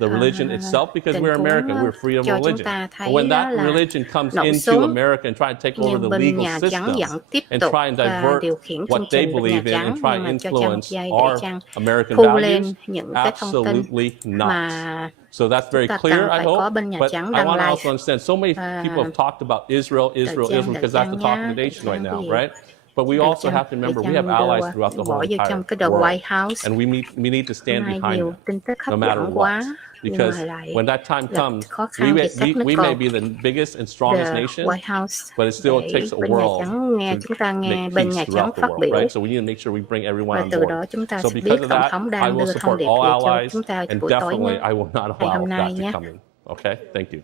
the religion itself, because Tình we're huống American, we're free of cho chúng religion. ta But thấy when đó that là religion comes nổ into súng, America and try to take over nhưng the bên legal Nhà Trắng system vẫn tiếp and tục try and divert điều khiển what chương they trình bên Nhà believe in Trắng. and try Nhưng and mà cho Trang một influence giây để our Trang American thu values, lên những cái thông tin absolutely not. mà So that's chúng very ta clear, cần I phải hope. có bên Nhà But Trắng I đăng want to live. also understand so many people have talked about Israel, Israel, Trang, Israel, because that's the talk of the đợi nation right Trang now, cái gì? right? But we Để also have to remember we have Trang allies đưa throughout the bỏ whole vô entire trong cái The world, White House. and we need to stand Hôm nay behind nhiều them, tin tức no hấp matter dẫn what. quá, nhưng mà Because lại when that time gặp comes, khó khăn về we may technical. be the biggest and strongest The nation, White House but it still để takes a bên Nhà world Trắng nghe to chúng ta nghe make bên peace Nhà Trắng throughout the phát world, biểu, right? So we need to make sure we bring everyone và on từ board. đó chúng ta So sẽ biết because of Tổng that, thống I đang will đưa thông support điệp all gì cho allies, chúng ta and buổi tối definitely nhé. I will not Ngày hôm allow nay that to nhé. come in. Okay, thank you.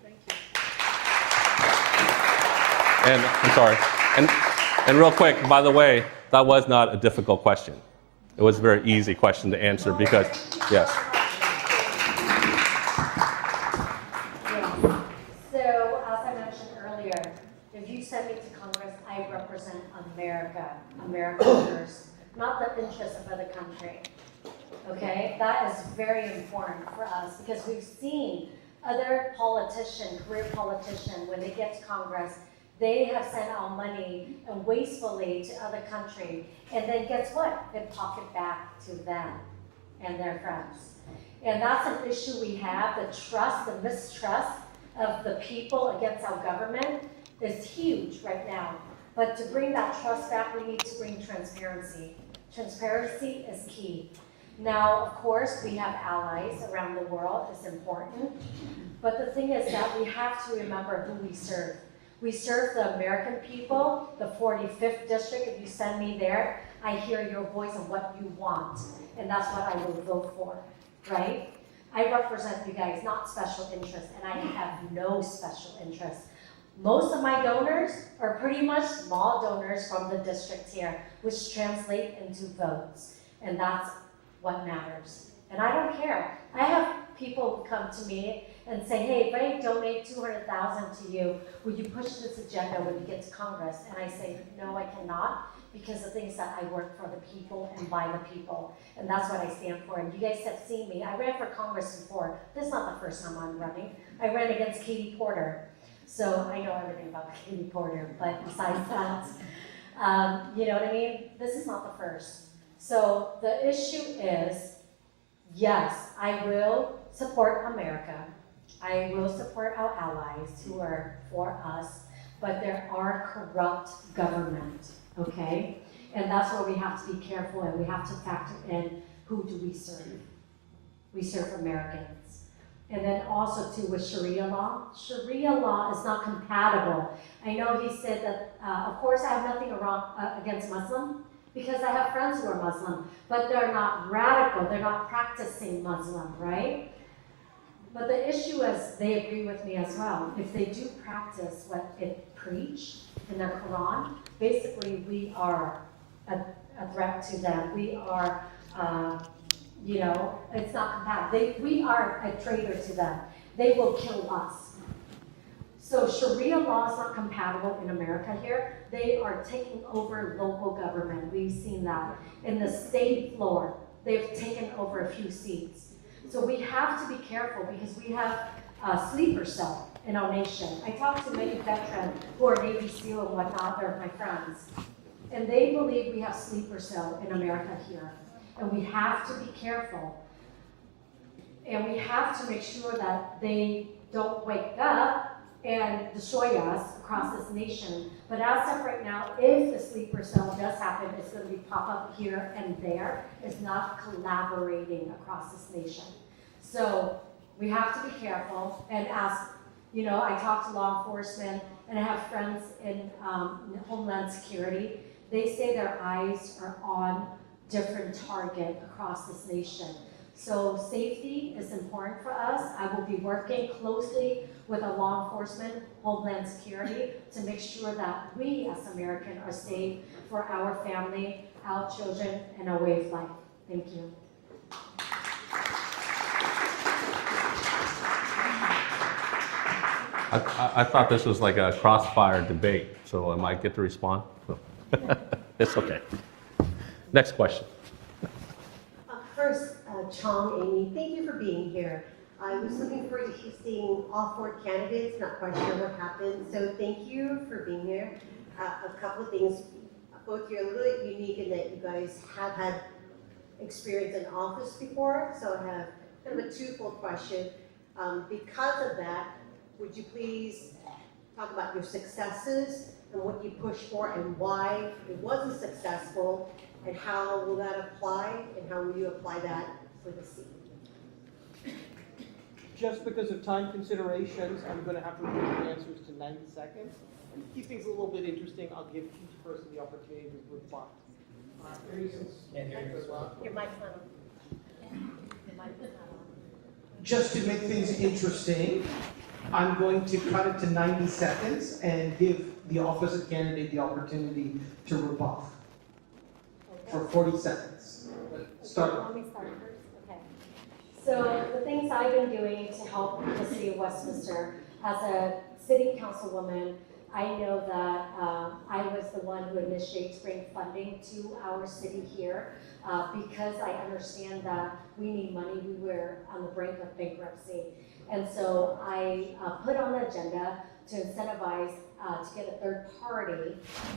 And I'm sorry. And real quick, by the way, that was not a difficult question. It was a very easy question to answer because, yes. So, as I mentioned earlier, if you send me to Congress, I represent America, America first, not the interests of other country. Okay, that is very important for us because we've seen other politicians, career politicians, when they get to Congress, they have sent out money and wastefully to other countries, and then guess what? They pocket back to them and their friends. And that's an issue we have, the trust, the mistrust of the people against our government is huge right now. But to bring that trust back, we need to bring transparency. Transparency is key. Now, of course, we have allies around the world, it's important. But the thing is that we have to remember who we serve. We serve the American people, the 45th district. If you send me there, I hear your voice of what you want. And that's what I will vote for, right? I represent you guys, not special interest, and I have no special interest. Most of my donors are pretty much small donors from the districts here, which translate into votes. And that's what matters. And I don't care. I have people come to me and say, hey, if I donate $200,000 to you, will you push this agenda when you get to Congress? And I say, no, I cannot, because the thing is that I work for the people and by the people. And that's what I stand for. And you guys have seen me. I ran for Congress before. This is not the first time I'm running. I ran against Katie Porter. So I know everything about Katie Porter, but besides that, you know what I mean? This is not the first. So the issue is, yes, I will support America. I will support our allies who are for us, but there are corrupt government, okay? And that's where we have to be careful and we have to factor in who do we serve. We serve Americans. And then also too with Sharia law. Sharia law is not compatible. I know he said that, of course I have nothing against Muslim, because I have friends who are Muslim, but they're not radical, they're not practicing Muslim, right? But the issue is, they agree with me as well. If they do practice what it preached in the Quran, basically we are a threat to them. We are, you know, it's not compatible. We are a traitor to them. They will kill us. So Sharia law is not compatible in America here. They are taking over local government. We've seen that. In the state floor, they've taken over a few seats. So we have to be careful because we have a sleeper cell in our nation. I talk to many veterans who are Navy SEAL and whatnot, they're my friends. And they believe we have sleeper cell in America here. And we have to be careful. And we have to make sure that they don't wake up and destroy us across this nation. But as of right now, if the sleeper cell does happen, it's going to be pop up here and there. It's not collaborating across this nation. So we have to be careful and ask, you know, I talk to law enforcement and I have friends in Homeland Security. They say their eyes are on different target across this nation. So safety is important for us. I will be working closely with our law enforcement, Homeland Security, to make sure that we as Americans are safe for our family, our children, and our way of life. Thank you. I thought this was like a crossfire debate, so I might get to respond. It's okay. Next question. First, Chong, Amy, thank you for being here. I was looking forward to seeing all 4 candidates, not quite sure what happened, so thank you for being here. A couple of things, both you're a little bit unique in that you guys have had experience in office before, so I have kind of a twofold question. Because of that, would you please talk about your successes and what you pushed for and why it wasn't successful, and how will that apply, and how will you apply that for the seat? Just because of time considerations, I'm going to have to limit the answers to 90 seconds. And to keep things a little bit interesting, I'll give each person the opportunity to respond. Your mic's not on. Your mic's not on. Just to make things interesting, I'm going to cut it to 90 seconds and give the opposite candidate the opportunity to rebuff for 40 seconds. Start. Let me start first. Okay. So the things I've been doing to help the city of Westminster, as a city councilwoman, I know that I was the one who initiated bring funding to our city here because I understand that we need money. We were on the brink of bankruptcy. And so I put on the agenda to incentivize to get a third party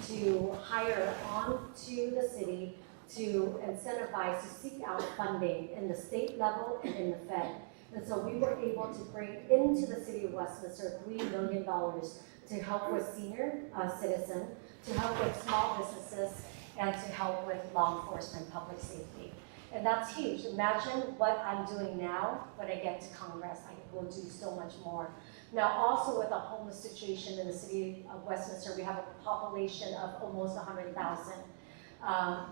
to hire onto the city to incentivize to seek out funding in the state level and in the Fed. And so we were able to bring into the city of Westminster $3 million to help with senior citizens, to help with small businesses, and to help with law enforcement, public safety. And that's huge. Imagine what I'm doing now when I get to Congress. I will do so much more. Now, also with the homeless situation in the city of Westminster, we have a population of almost 100,000.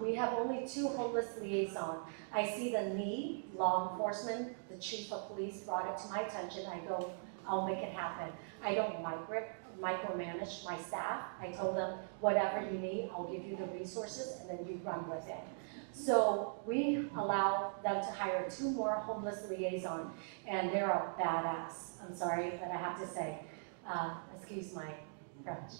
We have only 2 homeless liaisons. I see the need, law enforcement, the chief of police brought it to my attention. I go, I'll make it happen. I don't micromanage my staff. I told them, whatever you need, I'll give you the resources, and then you run with it. So we allow them to hire 2 more homeless liaisons, and they're a badass. I'm sorry, but I have to say, excuse my French.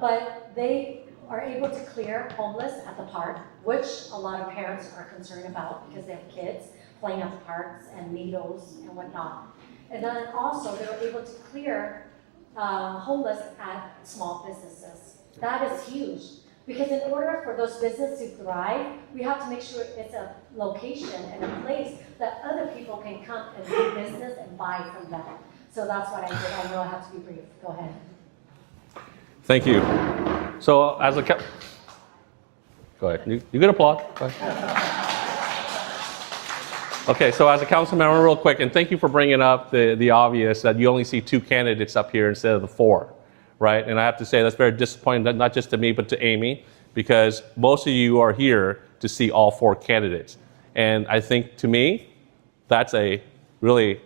But they are able to clear homeless at the park, which a lot of parents are concerned about because they have kids playing at the parks and needles and whatnot. And then also they're able to clear homeless at small businesses. That is huge. Because in order for those businesses to thrive, we have to make sure it's a location and a place that other people can come and do business and buy from them. So that's what I did. I know I have to be brief. Go ahead. Thank you. So as a go ahead. You can applaud. Go ahead. Okay, so as a council member, real quick, and thank you for bringing up the obvious that you only see 2 candidates up here instead of the 4. Right? And I have to say that's very disappointing, not just to me, but to Amy, because most of you are here to see all 4 candidates. And I think, to me, that's a really,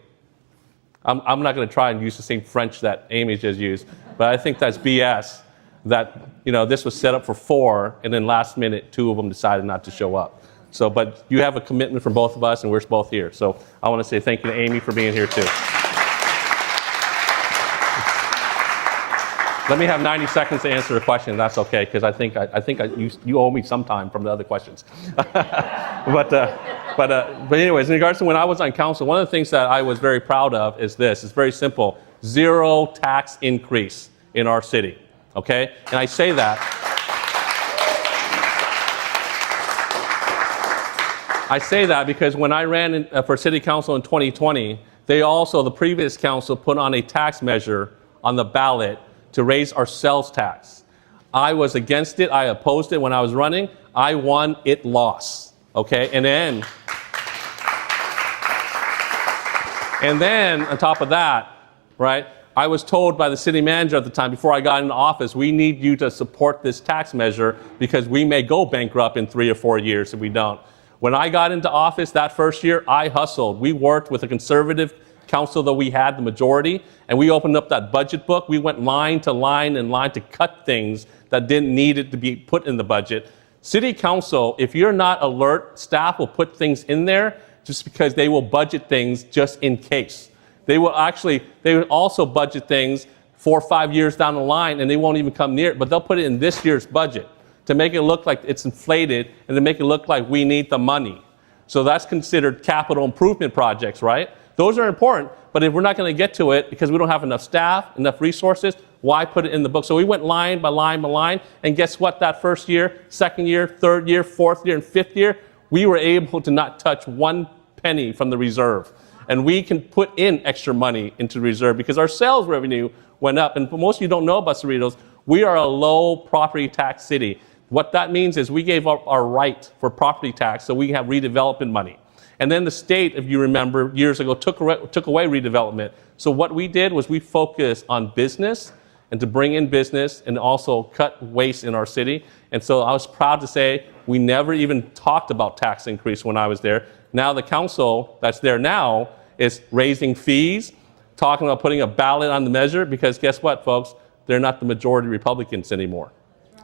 I'm not going to try and use the same French that Amy just used, but I think that's BS that, this was set up for 4, and then last minute, 2 of them decided not to show up. So, but you have a commitment from both of us, and we're both here. So I want to say thank you to Amy for being here, too. Let me have 90 seconds to answer a question. That's okay, because I think you owe me some time from the other questions. but anyways, in regards to when I was on council, one of the things that I was very proud of is this. It's very simple: 0 tax increase in our city. Okay, and I say that. I say that because when I ran for city council in 2020, the previous council put on a tax measure on the ballot to raise our sales tax. I was against it. I opposed it when I was running. I won, it lost. Okay, and then on top of that, right, I was told by the city manager at the time, before I got into office, we need you to support this tax measure because we may go bankrupt in 3 or 4 years if we don't. When I got into office that first year, I hustled. We worked with a conservative council that we had, the majority, and we opened up that budget book. We went line to line and line to cut things that didn't need it to be put in the budget. City council, if you're not alert, staff will put things in there just because they will budget things just in case. They will also budget things 4 or 5 years down the line and they won't even come near it, but they'll put it in this year's budget to make it look like it's inflated and to make it look like we need the money. So that's considered capital improvement projects, right? Those are important, but if we're not going to get to it because we don't have enough staff, enough resources, why put it in the book? So we went line by line by line, and guess what? That first year, second year, third year, fourth year, and fifth year, we were able to not touch 1 penny from the reserve. And we can put in extra money into the reserve because our sales revenue went up. And most of you don't know about Cerritos, we are a low property tax city. What that means is we gave up our right for property tax so we have redevelopment money. And then the state, if you remember, years ago took away redevelopment. So what we did was we focused on business and to bring in business and also cut waste in our city. And so I was proud to say we never even talked about tax increase when I was there. Now the council that's there now is raising fees, talking about putting a ballot on the measure because guess what, folks? They're not the majority Republicans anymore.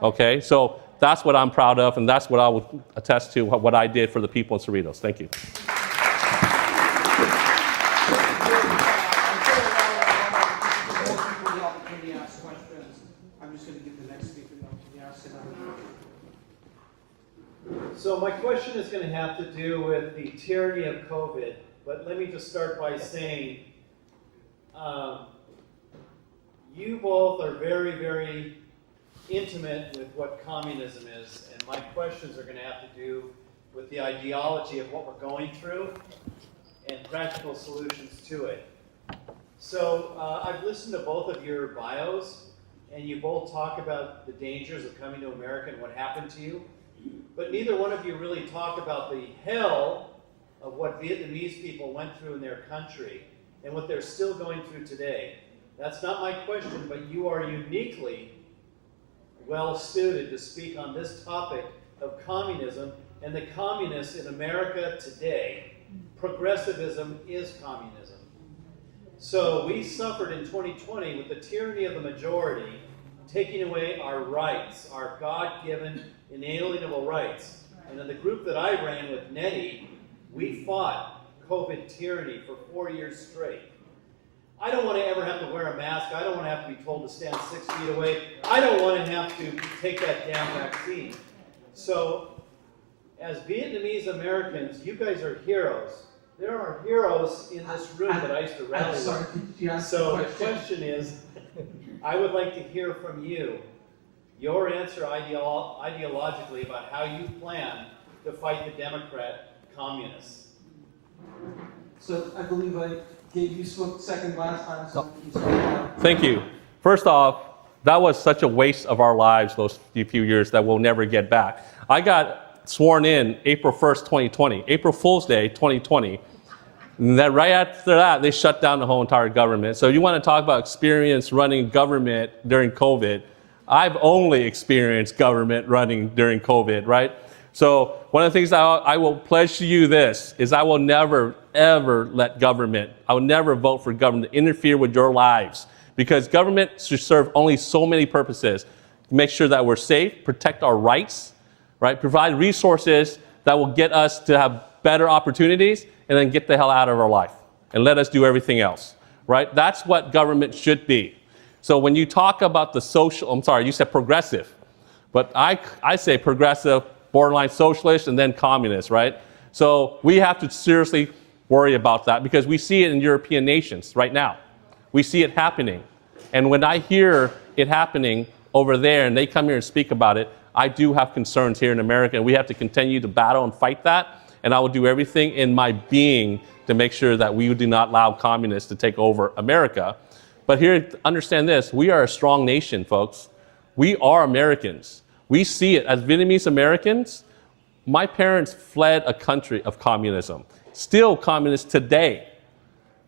Okay, so that's what I'm proud of, and that's what I would attest to what I did for the people in Cerritos. Thank you. So my question is going to have to do with the tyranny of COVID, but let me just start by saying you both are very, very intimate with what communism is, and my questions are going to have to do with the ideology of what we're going through and practical solutions to it. So I've listened to both of your bios, and you both talk about the dangers of coming to America and what happened to you, but neither one of you really talk about the hell of what Vietnamese people went through in their country and what they're still going through today. That's not my question, but you are uniquely well suited to speak on this topic of communism and the communists in America today. Progressivism is communism. So we suffered in 2020 with the tyranny of the majority, taking away our rights, our God-given inalienable rights. And in the group that I ran with Nettie, we fought COVID tyranny for 4 years straight. I don't want to ever have to wear a mask. I don't want to have to be told to stand 6 feet away. I don't want to have to take that damn vaccine. So, as Vietnamese Americans, you guys are heroes. There are heroes in this room that I used to rally with. So the question is, I would like to hear from you, your answer ideologically about how you plan to fight the Democrat communists. So I believe I gave you second last time. So you can start. Thank you. First off, that was such a waste of our lives those few years that we'll never get back. I got sworn in April 1st, 2020, April Fool's Day, 2020. And then right after that, they shut down the whole entire government. So you want to talk about experience running government during COVID. I've only experienced government running during COVID, right? So one of the things I will pledge to you this is I will never, ever let government, I will never vote for government to interfere with your lives because government should serve only so many purposes. Make sure that we're safe, protect our rights, right? Provide resources that will get us to have better opportunities and then get the hell out of our life and let us do everything else, right? That's what government should be. So when you talk about the social, I'm sorry, you said progressive, but I say progressive, borderline socialist, and then communist, right? So we have to seriously worry about that because we see it in European nations right now. We see it happening. And when I hear it happening over there and they come here and speak about it, I do have concerns here in America, and we have to continue to battle and fight that. And I will do everything in my being to make sure that we do not allow communists to take over America. But here, understand this, we are a strong nation, folks. We are Americans. We see it as Vietnamese Americans. My parents fled a country of communism, still communist today,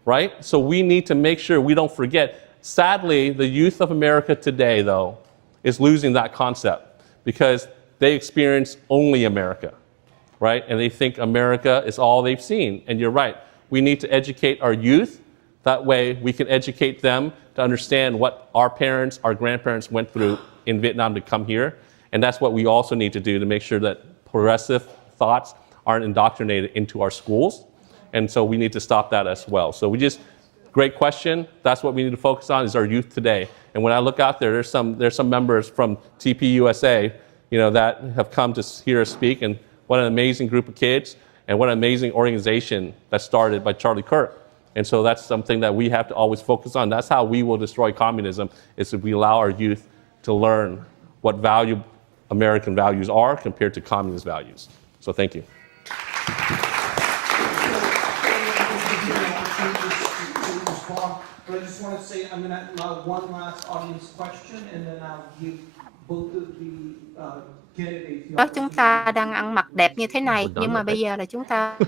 right? So we need to make sure we don't forget. Sadly, the youth of America today, though, is losing that concept because they experience only America, right? And they think America is all they've seen. And you're right. We need to educate our youth. That way we can educate them to understand what our parents, our grandparents went through in Vietnam to come here. And that's what we also need to do to make sure that progressive thoughts aren't indoctrinated into our schools. And so we need to stop that as well. So great question. That's what we need to focus on is our youth today. And when I look out there, there's some members from TPUSA, that have come to hear us speak. And what an amazing group of kids and what an amazing organization that started by Charlie Kirk. And so that's something that we have to always focus on. That's how we will destroy communism, is if we allow our youth to learn what value American values are compared to communist values. So thank you. But I just want to say, I'm going to allow one last audience question, and then I'll give both of the candidates. Đó, chúng ta đang ăn mặc đẹp như thế này, nhưng mà bây giờ là chúng ta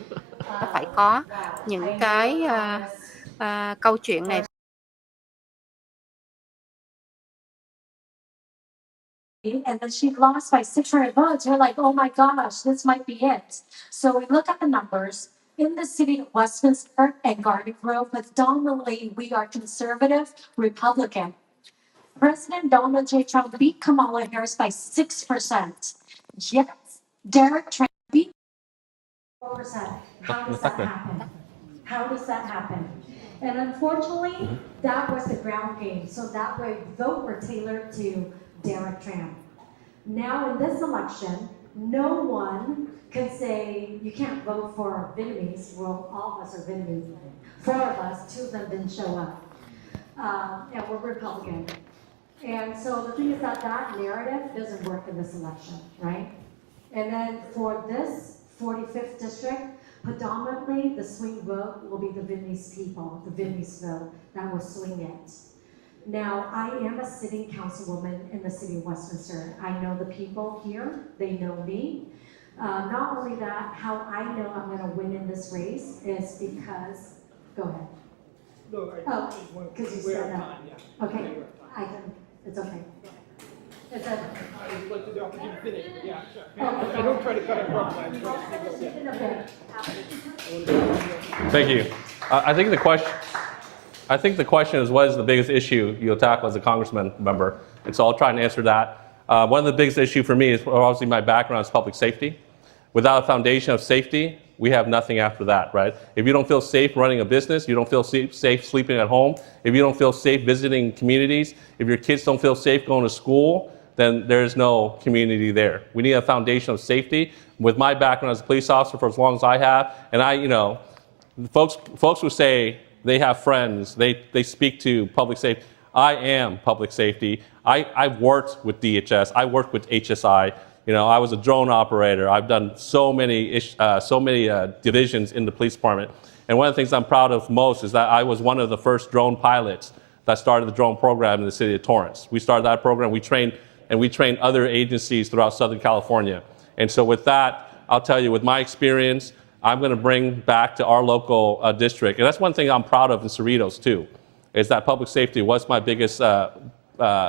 phải có những cái câu chuyện này. And then she lost by 600 votes. We're like, oh my gosh, this might be it. So we look at the numbers. In the city of Westminster and Garden Grove, predominantly we are conservative Republican. President Donald J. Trump beat Kamala Harris by 6%. Yes, Derek Trump beat 4%. How does that happen? How does that happen? And unfortunately, that was the ground game. So that way, vote were tailored to Derek Trump. Now in this election, no one can say you can't vote for Vietnamese. Well, all of us are Vietnamese. 4 of us, 2 of them didn't show up. And we're Republican. And so the thing is that narrative doesn't work in this election, right? And then for this 45th district, predominantly the swing vote will be the Vietnamese people, the Vietnamese vote that will swing it. Now, I am a sitting councilwoman in the city of Westminster. I know the people here, they know me. Not only that, how I know I'm going to win in this race is because, go ahead. No, because you said that. Yeah. Okay, I can, it's okay. It's okay. I would like to do opportunity to finish. Yeah, sure. I don't try to cut it wrong. Thank you. I think the question is, what is the biggest issue you'll tackle as a congressman member? And so I'll try and answer that. One of the biggest issues for me is obviously my background is public safety. Without a foundation of safety, we have nothing after that, right? If you don't feel safe running a business, you don't feel safe sleeping at home, if you don't feel safe visiting communities, if your kids don't feel safe going to school, then there's no community there. We need a foundation of safety. With my background as a police officer for as long as I have, and folks who say they have friends, they speak to public safety. I am public safety. I've worked with DHS. I worked with HSI. I was a drone operator. I've done so many divisions in the police department. And one of the things I'm proud of most is that I was one of the first drone pilots that started the drone program in the city of Torrance. We started that program. We trained other agencies throughout Southern California. And so with that, I'll tell you, with my experience, I'm going to bring back to our local district. And that's one thing I'm proud of in Cerritos too, is that public safety was my biggest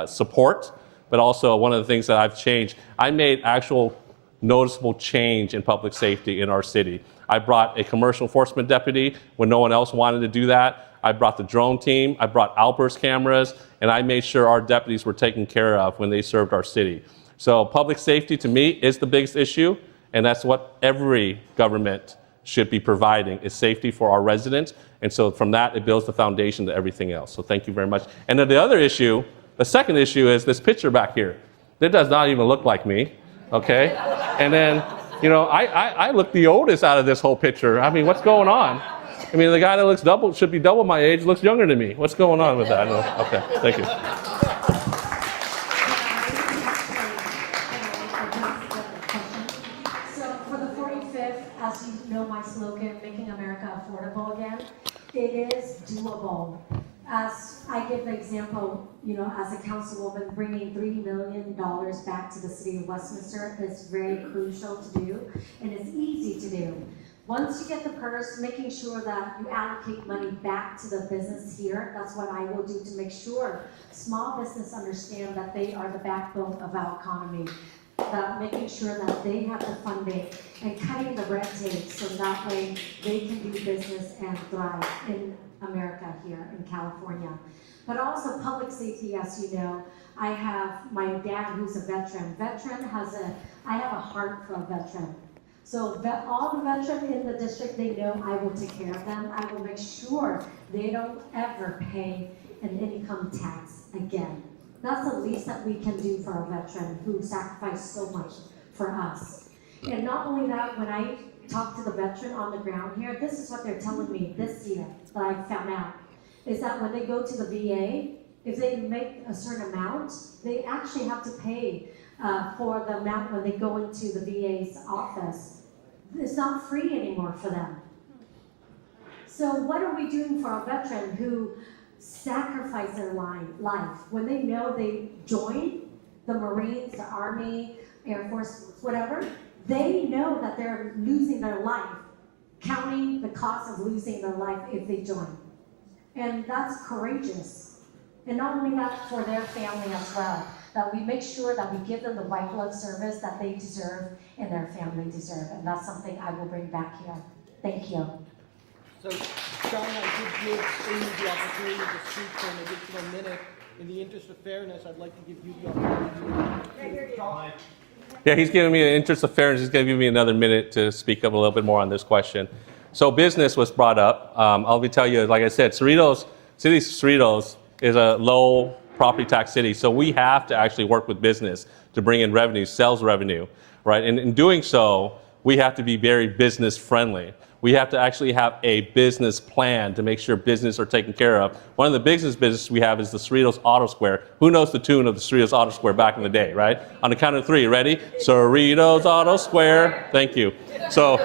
support, but also one of the things that I've changed. I made actual noticeable change in public safety in our city. I brought a commercial enforcement deputy when no one else wanted to do that. I brought the drone team. I brought outburst cameras, and I made sure our deputies were taken care of when they served our city. So public safety to me is the biggest issue, and that's what every government should be providing, is safety for our residents. And so from that, it builds the foundation to everything else. So thank you very much. And then the other issue, the second issue, is this picture back here. It does not even look like me, okay? And then, I look the oldest out of this whole picture. I mean, what's going on? I mean, the guy that should be double my age, looks younger than me. What's going on with that? Okay, thank you. As you know my slogan, making America affordable again, it is doable. As I give the example, as a councilwoman, bringing $3 million back to the city of Westminster is very crucial to do, and it's easy to do. Once you get the purse, making sure that you allocate money back to the business here, that's what I will do to make sure small business understand that they are the backbone of our economy. that making sure that they have the funding and cutting the red tape so that way they can do business and thrive in America here in California. But also public safety, as you know, I have my dad who's a veteran. I have a heart for a veteran. So all the veterans in the district, they know I will take care of them. I will make sure they don't ever pay an income tax again. That's the least that we can do for a veteran who sacrificed so much for us. And not only that, when I talk to the veteran on the ground here, this is what they're telling me this year that I found out, is that when they go to the VA, if they make a certain amount, they actually have to pay for the amount when they go into the VA's office. It's not free anymore for them. So what are we doing for a veteran who sacrificed their life when they know they joined the Marines, the Army, Air Force, whatever? They know that they're losing their life, counting the cost of losing their life if they join. And that's courageous. And not only that, for their family as well, that we make sure that we give them the white glove service that they deserve and their family deserve. And that's something I will bring back here. Thank you. So, Sean, I did give Amy the opportunity to speak for an additional minute. In the interest of fairness, I'd like to give you the opportunity to talk. Yeah, he's giving me, in the interest of fairness, he's going to give me another minute to speak up a little bit more on this question. So business was brought up. I'll be tell you, like I said, City of Cerritos is a low property tax city, so we have to actually work with business to bring in revenue, sales revenue, right? And in doing so, we have to be very business friendly. We have to actually have a business plan to make sure business are taken care of. One of the biggest businesses we have is the Cerritos Auto Square. Who knows the tune of the Cerritos Auto Square back in the day, right? On the count of three, ready? Cerritos Auto Square. Thank you. So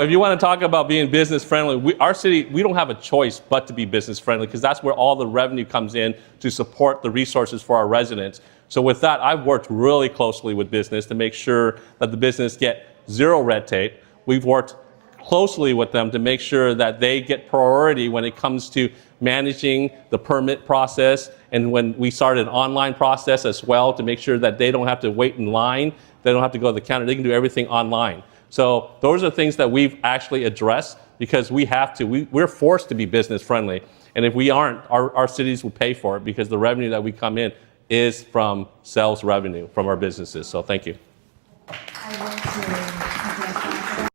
if you want to talk about being business friendly, our city, we don't have a choice but to be business friendly because that's where all the revenue comes in to support the resources for our residents. So with that, I've worked really closely with business to make sure that the business get zero red tape. We've worked closely with them to make sure that they get priority when it comes to managing the permit process. And when we started an online process as well to make sure that they don't have to wait in line, they don't have to go to the counter, they can do everything online. So those are things that we've actually addressed because we have to, we're forced to be business friendly. And if we aren't, our cities will pay for it because the revenue that we come in is from sales revenue from our businesses. So thank you. I want to address that.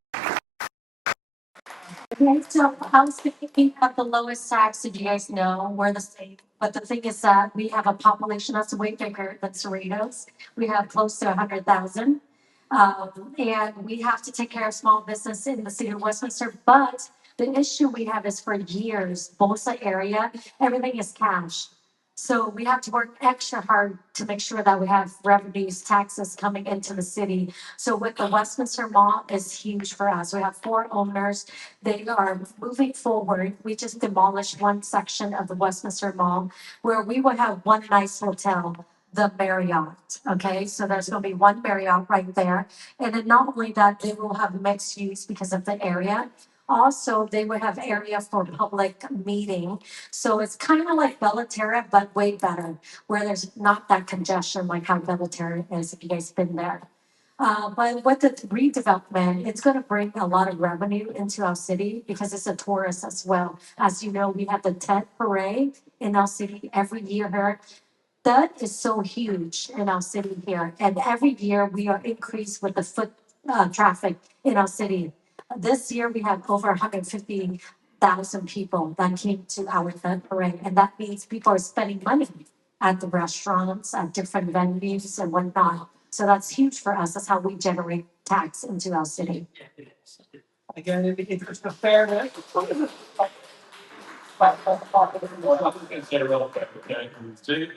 Okay, so I was thinking of the lowest tax, did you guys know, we're the state. But the thing is that we have a population that's way bigger than Cerritos. We have close to 100,000. And we have to take care of small business in the city of Westminster. But the issue we have is for years, Bosa area, everything is cash. So we have to work extra hard to make sure that we have revenues, taxes coming into the city. So with the Westminster Mall is huge for us. We have 4 owners. They are moving forward. We just demolished one section of the Westminster Mall where we would have one nice hotel, the Marriott. Okay, so there's going to be one Marriott right there. And then not only that, they will have mixed use because of the area. Also, they would have area for public meeting. So it's kind of like Bellaterra, but way better, where there's not that congestion like how Bellaterra is, if you guys have been there. But with the redevelopment, it's going to bring a lot of revenue into our city because it's a tourist as well. As you know, we have the Tet Parade in our city every year here. That is so huge in our city here. And every year we are increased with the foot traffic in our city. This year we have over 150,000 people that came to our Tet Parade. And that means people are spending money at the restaurants, at different venues and whatnot. So that's huge for us. That's how we generate tax into our city. Again, in the interest of fairness. I'm just gonna say real quick, okay?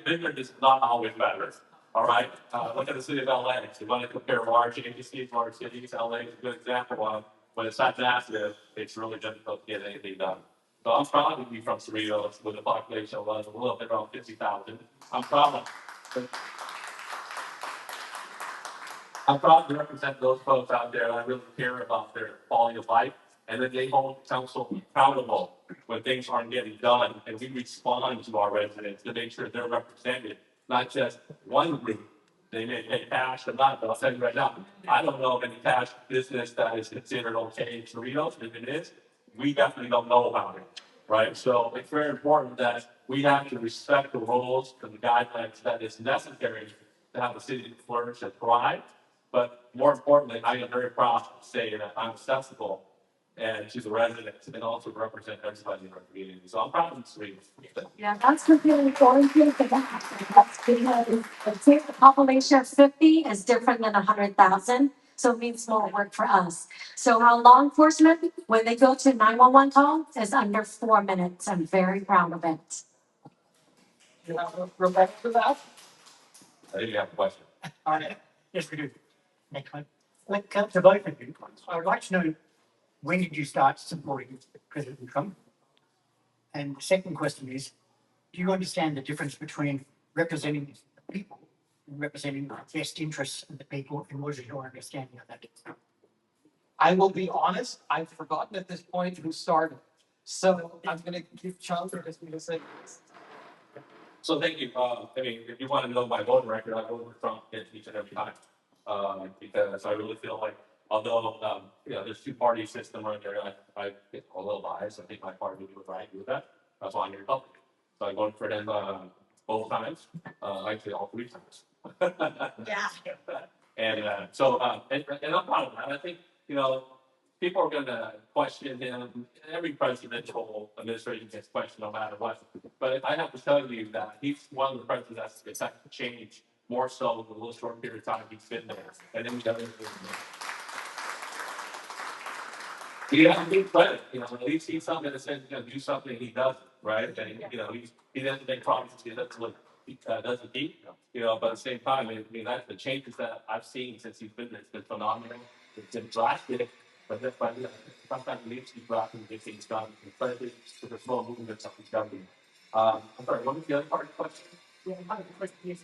Bigger is not always better. All right, look at the city of LA. So you want to compare large agencies, large cities. LA is a good example of when it's not massive, it's really difficult to get anything done. So I'm proud to be from Cerritos with a population of a little bit around 50,000. I'm proud to represent those folks out there that really care about their quality of life. And then they hold council accountable when things aren't getting done. And we respond to our residents to make sure they're represented, not just one group They may pay cash or not, but I'll tell you right now, I don't know of any cash business that is considered okay in Cerritos. If it is, we definitely don't know about it, right? So it's very important that we have to respect the rules and the guidelines that is necessary to have a city flourish and thrive. But more importantly, I am very proud to say that I'm accessible and to the residents and also represent everybody in our community. So I'm proud of this region. Yeah, that's the really important thing for that. That's because the population of 50 is different than 100,000. So it means more work for us. So our law enforcement, when they go to 911 call, is under 4 minutes. I'm very proud of it. You have a Rebecca for that? I think you have a question. Yes, we do. Next one. Like, to both of you, I would like to know, when did you start supporting President Trump? And the second question is, do you understand the difference between representing the people and representing the best interests of the people, and what is your understanding of that? I will be honest, I've forgotten at this point who started. So I'm gonna give Chung for just to say. So thank you. I mean, if you want to know my voting record, I voted for Trump each and every time. Because I really feel like, although, there's two-party system right there, I get a little biased. I think my party would do it right, do that. That's why I'm a Republican. So I voted for them, both times, actually all 3 times. Yeah. And I'm proud of that. I think, people are gonna question him. Every presidential administration gets questioned no matter what. But I have to tell you that he's one of the presidents that's had to change more so in a little short period of time he's been there. And then he has to give credit, at least he's something that says he's gonna do something, he does it, right? And, he doesn't make promises, he doesn't keep, but at the same time, that's the changes that I've seen since he's been there, it's been phenomenal. It's been drastic, but sometimes it needs to be drastic to get things done, especially with the small movements of his government. I'm sorry, what was the other part of the question? Yeah, my question is,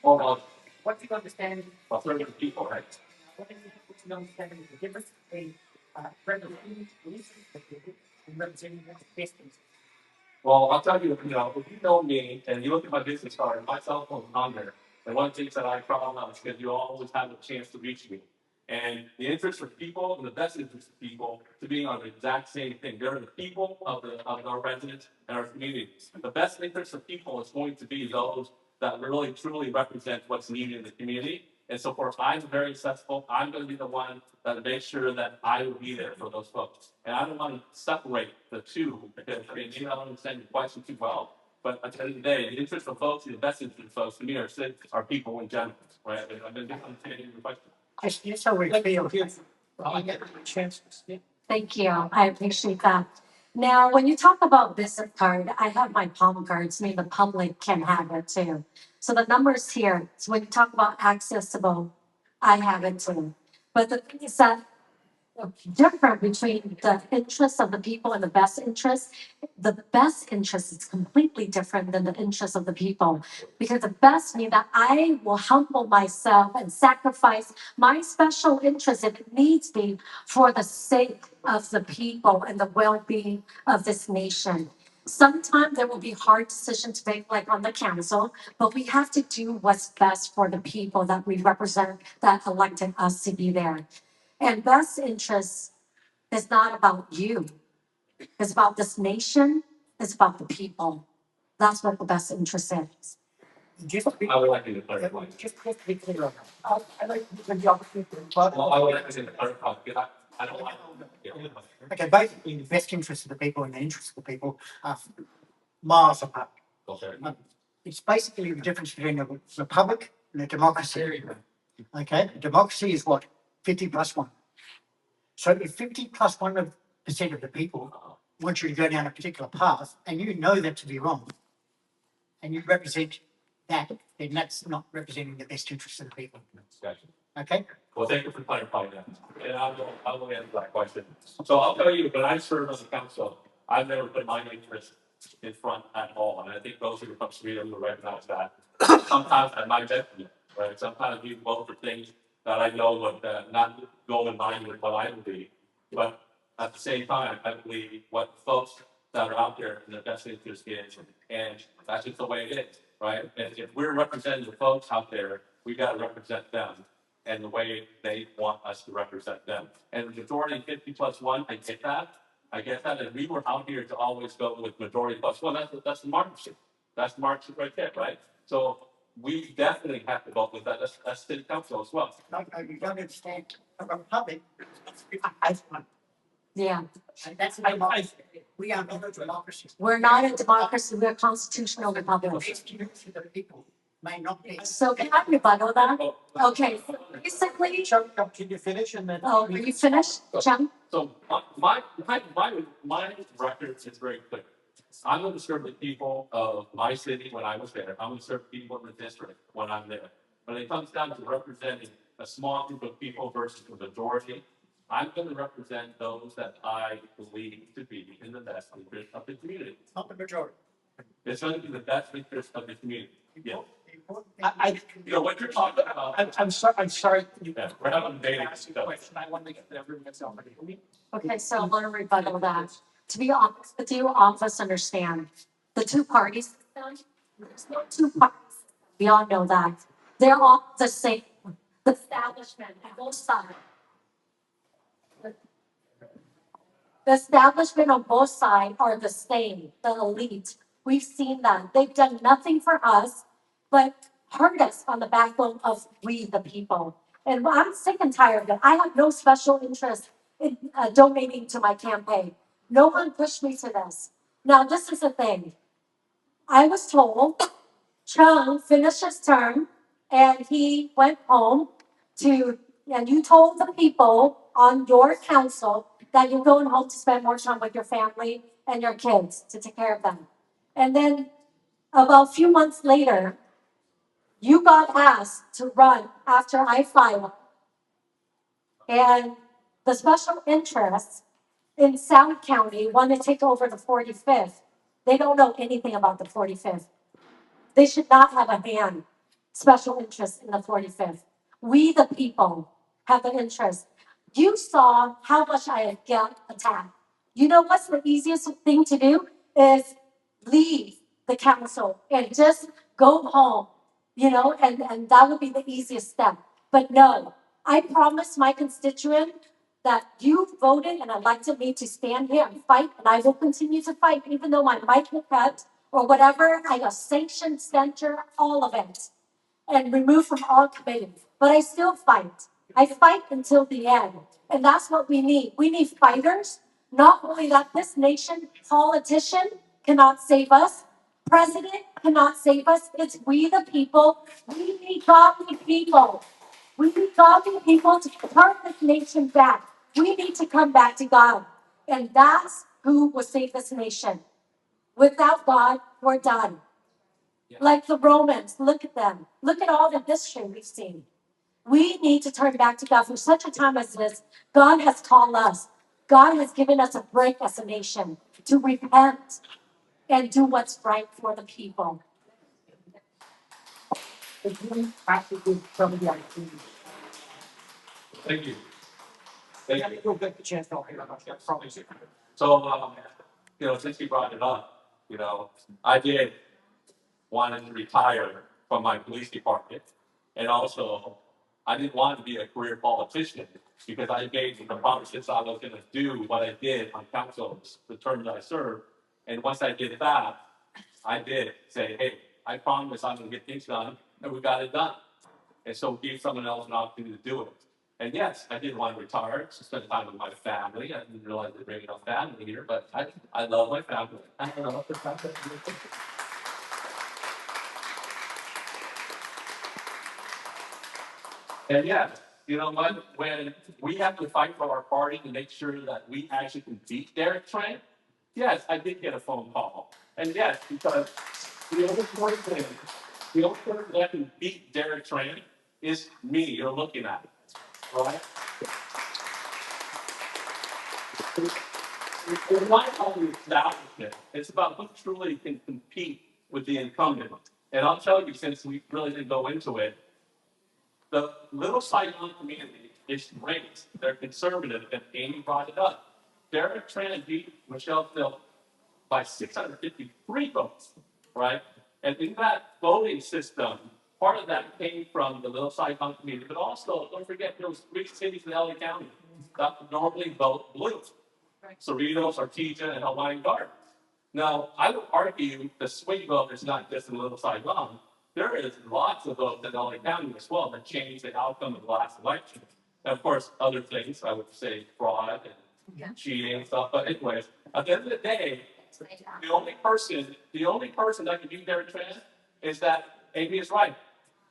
what do you understand? Well, serving the people, right? What do you understand the difference between representing the people and representing the best interests? Well, I'll tell you, if you know me and you look at my business card, my cell phone's on there. And one of the things that I proud of is because you always have a chance to reach me. And the interest of people and the best interest of people to be on the exact same thing. They're the people of our residents and our communities. The best interest of people is going to be those that really truly represent what's needed in the community. And so forth. I'm very accessible. I'm going to be the one that makes sure that I will be there for those folks. And I don't want to separate the two because I don't understand your question too well. But at the end of the day, the interest of folks and the best interest of folks to me are people in general, right? I've been understanding your question. Just so we feel. I get a chance to speak. Thank you. I appreciate that. Now, when you talk about visit card, I have my palm cards. Maybe the public can have it too. So the numbers here. So when you talk about accessible, I have it too. But the thing is that different between the interests of the people and the best interest. The best interest is completely different than the interest of the people. Because the best means that I will humble myself and sacrifice my special interest if it needs be for the sake of the people and the well-being of this nation. Sometimes there will be hard decisions to make, like on the council, but we have to do what's best for the people that we represent, that elected us to be there. And best interest is not about you. It's about this nation. It's about the people. That's what the best interest is. Just to be, I would like you to clarify. just to be clear on that. I'd like to give the opportunity to Well, I would like to clarify because I don't want to. Okay, basically, the best interests of the people and the interests of the people are miles apart. Okay. It's basically the difference between a republic and a democracy. Okay, a democracy is what? 50 plus 1. So if 50 plus 1% of the people want you to go down a particular path, and you know that to be wrong, and you represent that, then that's not representing the best interests of the people. Gotcha. Okay? Well, thank you for clarifying that. And I will answer that question. So I'll tell you, when I served on the council, I've never put my interest in front at all. And I think those who are from Sweden will recognize that. Sometimes I might definitely, right? Sometimes you vote for things that I know would not go in line with what I believe. But at the same time, I believe what folks that are out there in the best interest is, and that's just the way it is, right? And if we're representing the folks out there we got to represent them and the way they want us to represent them. And the majority 50+1, I get that. I get that. And we were out here to always go with majority plus one. That's democracy. That's democracy right there, right? So we definitely have to vote with that. That's city council as well. No, you don't understand. A republic, I want. Yeah. And that's a democracy. We are not a democracy. We're not a democracy, we're a constitutional republic. The people may not be. So can I rebuttal that? Okay, so basically, Chuck, can you finish and then? oh, are you finished, Chung? So my record is very clear. I'm going to serve the people of my city when I was there. I'm going to serve people in the district when I'm there. When it comes down to representing a small group of people versus the majority, I'm going to represent those that I believe to be in the best interest of the community. Not the majority. It's going to be the best interest of the community. Yeah. You know what you're talking about. I'm sorry, Yeah, we're having debating stuff. question, I want to get to everyone's already. Okay, so I want to rebuttal that. To be honest with you, all of us understand the two parties. There's no two parties. We all know that. They're all the same. The establishment on both sides. The establishment on both sides are the same, the elite. We've seen that. They've done nothing for us but hurt us on the backbone of we, the people. And I'm sick and tired of it. I have no special interest in donating to my campaign. No one pushed me to this. Now, this is the thing. I was told Chung finished his term and he went home and you told the people on your council that you're going home to spend more time with your family and your kids to take care of them. And then about a few months later, you got asked to run after I filed. And the special interests in South County want to take over the 45th. They don't know anything about the 45th. They should not have a hand, special interest in the 45th. We, the people, have the interest. You saw how much I got attacked. You know what's the easiest thing to do is leave the council and just go home, and that would be the easiest step. But no, I promised my constituent that you voted and elected me to stand here and fight, and I will continue to fight, even though my mic will cut or whatever. I got sanctioned, censure, all of it, and removed from all committees. But I still fight. I fight until the end, and that's what we need. We need fighters. Not only that, this nation, politician cannot save us. President cannot save us. It's we the people. We need godly people. We need godly people to turn this nation back. We need to come back to God. And that's who will save this nation. Without God, we're done. Like the Romans, look at them. Look at all the history we've seen. We need to turn back to God for such a time as this. God has called us. God has given us a break as a nation to repent and do what's right for the people. Thank you. You'll get the chance to hear about that from you. So, since you brought it up, I did want to retire from my police department. And also, I didn't want to be a career politician because I made the promises I was going to do what I did on council, the term that I served. And once I did that, I did say, hey, I promise I'm going to get things done, and we got it done. And so give someone else an opportunity to do it. And yes, I did want to retire, to spend time with my family. I didn't realize they're bringing up family here, but I love my family. I love the family. And yeah, you know what? When we have to fight for our party to make sure that we actually can beat Derek Trent, yes, I did get a phone call. And yes, because the only person that can beat Derek Trent is me. You're looking at it, right? It's not about the establishment. It's about who truly can compete with the incumbent. And I'll tell you, since we really didn't go into it, the little Saigon community is great. They're conservative, and Amy brought it up. Derek Trent beat Michelle Phil by 653 votes, right? And in that voting system, part of that came from the Little Saigon community, but also don't forget there was 3 cities in LA County that normally vote blue: Cerritos, Artesia, and Hawaiian Gardens. Now, I would argue the swing vote is not just in Little Saigon. There is lots of votes in LA County as well that changed the outcome of the last election. And of course, other things, I would say fraud and cheating and stuff. But anyways, at the end of the day, the only person that can beat Derek Tran is that Amy is right.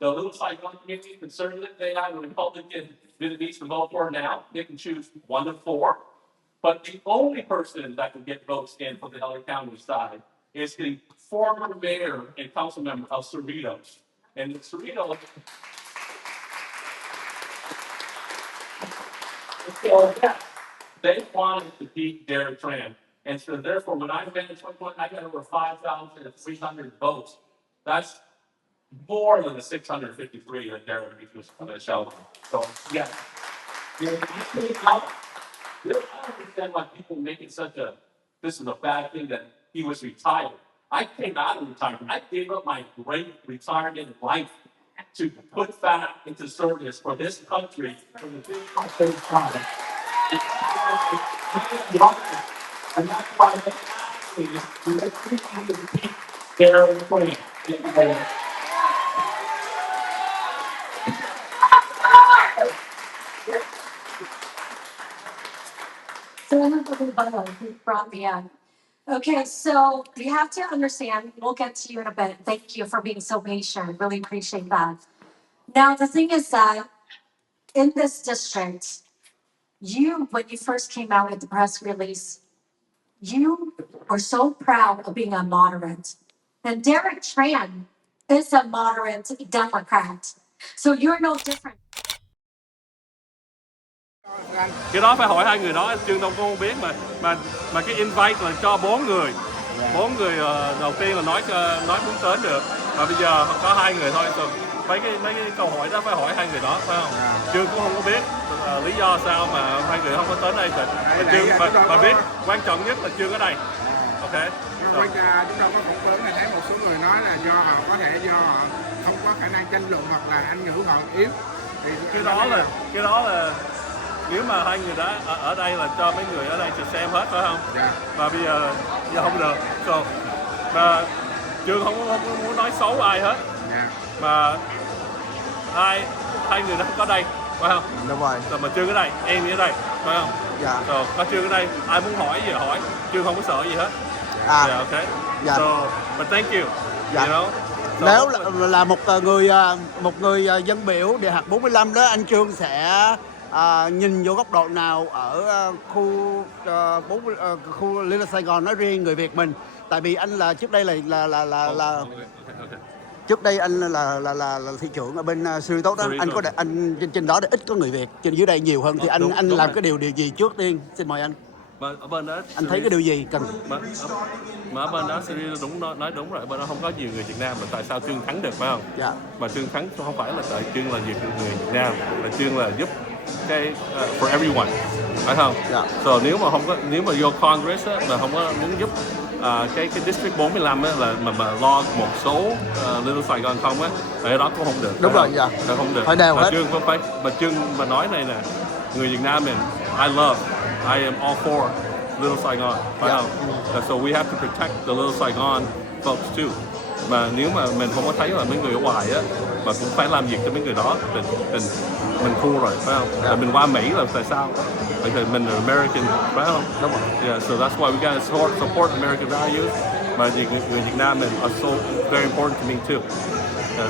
The Little Saigon community, conservative, they have a Republican Vietnamese to vote for now. They can choose 1 of 4. But the only person that can get votes in from the LA County side is the former mayor and council member of Cerritos. And Cerritos, so yeah, they wanted to beat Derek Tran. And so therefore, when I ran in 2020, I got over 5,300 votes. That's more than the 653 that Derek was on the show. So yeah. I don't understand why people make it this is a bad thing that he was retired. I came out of retirement. I gave up my great retirement life to put that into service for this country, for the big country. And that's why they asked me to beat Derek Tran. So everybody who brought me in. Okay, so you have to understand, we'll get to you in a bit. Thank you for being so patient. Really appreciate that. Now, the thing is that in this district, when you first came out with the press release, you were so proud of being a moderate. And Derek Tran is a moderate Democrat. So you're no different. Cái đó phải hỏi 2 người đó, Trương Đông cũng không biết mà cái invite là cho 4 người. 4 người đầu tiên là nói muốn đến được. Mà bây giờ có 2 người thôi. Rồi mấy cái câu hỏi đó phải hỏi 2 người đó, phải không? Trương cũng không có biết lý do sao mà 2 người không có tới đây, mà biết quan trọng nhất là Trương ở đây. Ok. Chúng ta có phỏng vấn là thấy một số người nói là do họ không có khả năng tranh luận hoặc là Anh ngữ họ yếu. Thì cái đó là nếu mà 2 người đó ở đây là cho mấy người ở đây cho xem hết, phải không? Dạ. Và bây giờ không được. Mà Trương không muốn nói xấu ai hết. Dạ. Mà hai người đó có đây, phải không? Đúng rồi. Rồi mà Trương ở đây, em ở đây, phải không? Dạ. Rồi có Trương ở đây, ai muốn hỏi gì hỏi, Trương không có sợ gì hết. Yeah, okay. Dạ. So, but thank you. Dạ. You know? Nếu là một người dân biểu Địa hạt 45 đó, anh Trương sẽ nhìn vô góc độ nào ở khu Little Saigon nói riêng, người Việt mình, tại vì anh là trước đây là trước đây anh là thị trưởng ở bên Cerritos đó, anh có anh trên đó ít có người Việt, trên dưới đây nhiều hơn, thì anh làm cái điều gì trước tiên, xin mời anh. Ở bên đó Anh thấy cái điều gì cần mà ở bên đó Cerritos nói đúng rồi, ở bên đó không có nhiều người Việt Nam, mà tại sao Trương thắng được, phải không? Dạ. Mà Trương thắng không phải là tại Trương là nhiều người Việt Nam, là Trương là giúp cái for everyone, phải không? Dạ. So nếu mà vô Congress á, mà không có muốn giúp cái District 45 á, là mà lo một số Little Saigon không á, thì cái đó cũng không được. Đúng rồi, dạ. Không được. Phải đều hết. Trương mà nói này nè, người Việt Nam mình, I am all for Little Saigon, phải không? So we have to protect the Little Saigon folks too. Mà nếu mà mình không có thấy là mấy người ở ngoài á, mà cũng phải làm việc cho mấy người đó, thì mình thua rồi, phải không? Yeah. Mình qua Mỹ là tại sao? Bởi vì mình là American, phải không? Đúng rồi. Yeah, so that's why we gotta support American values. Mà người Việt Nam mình are so very important to me too.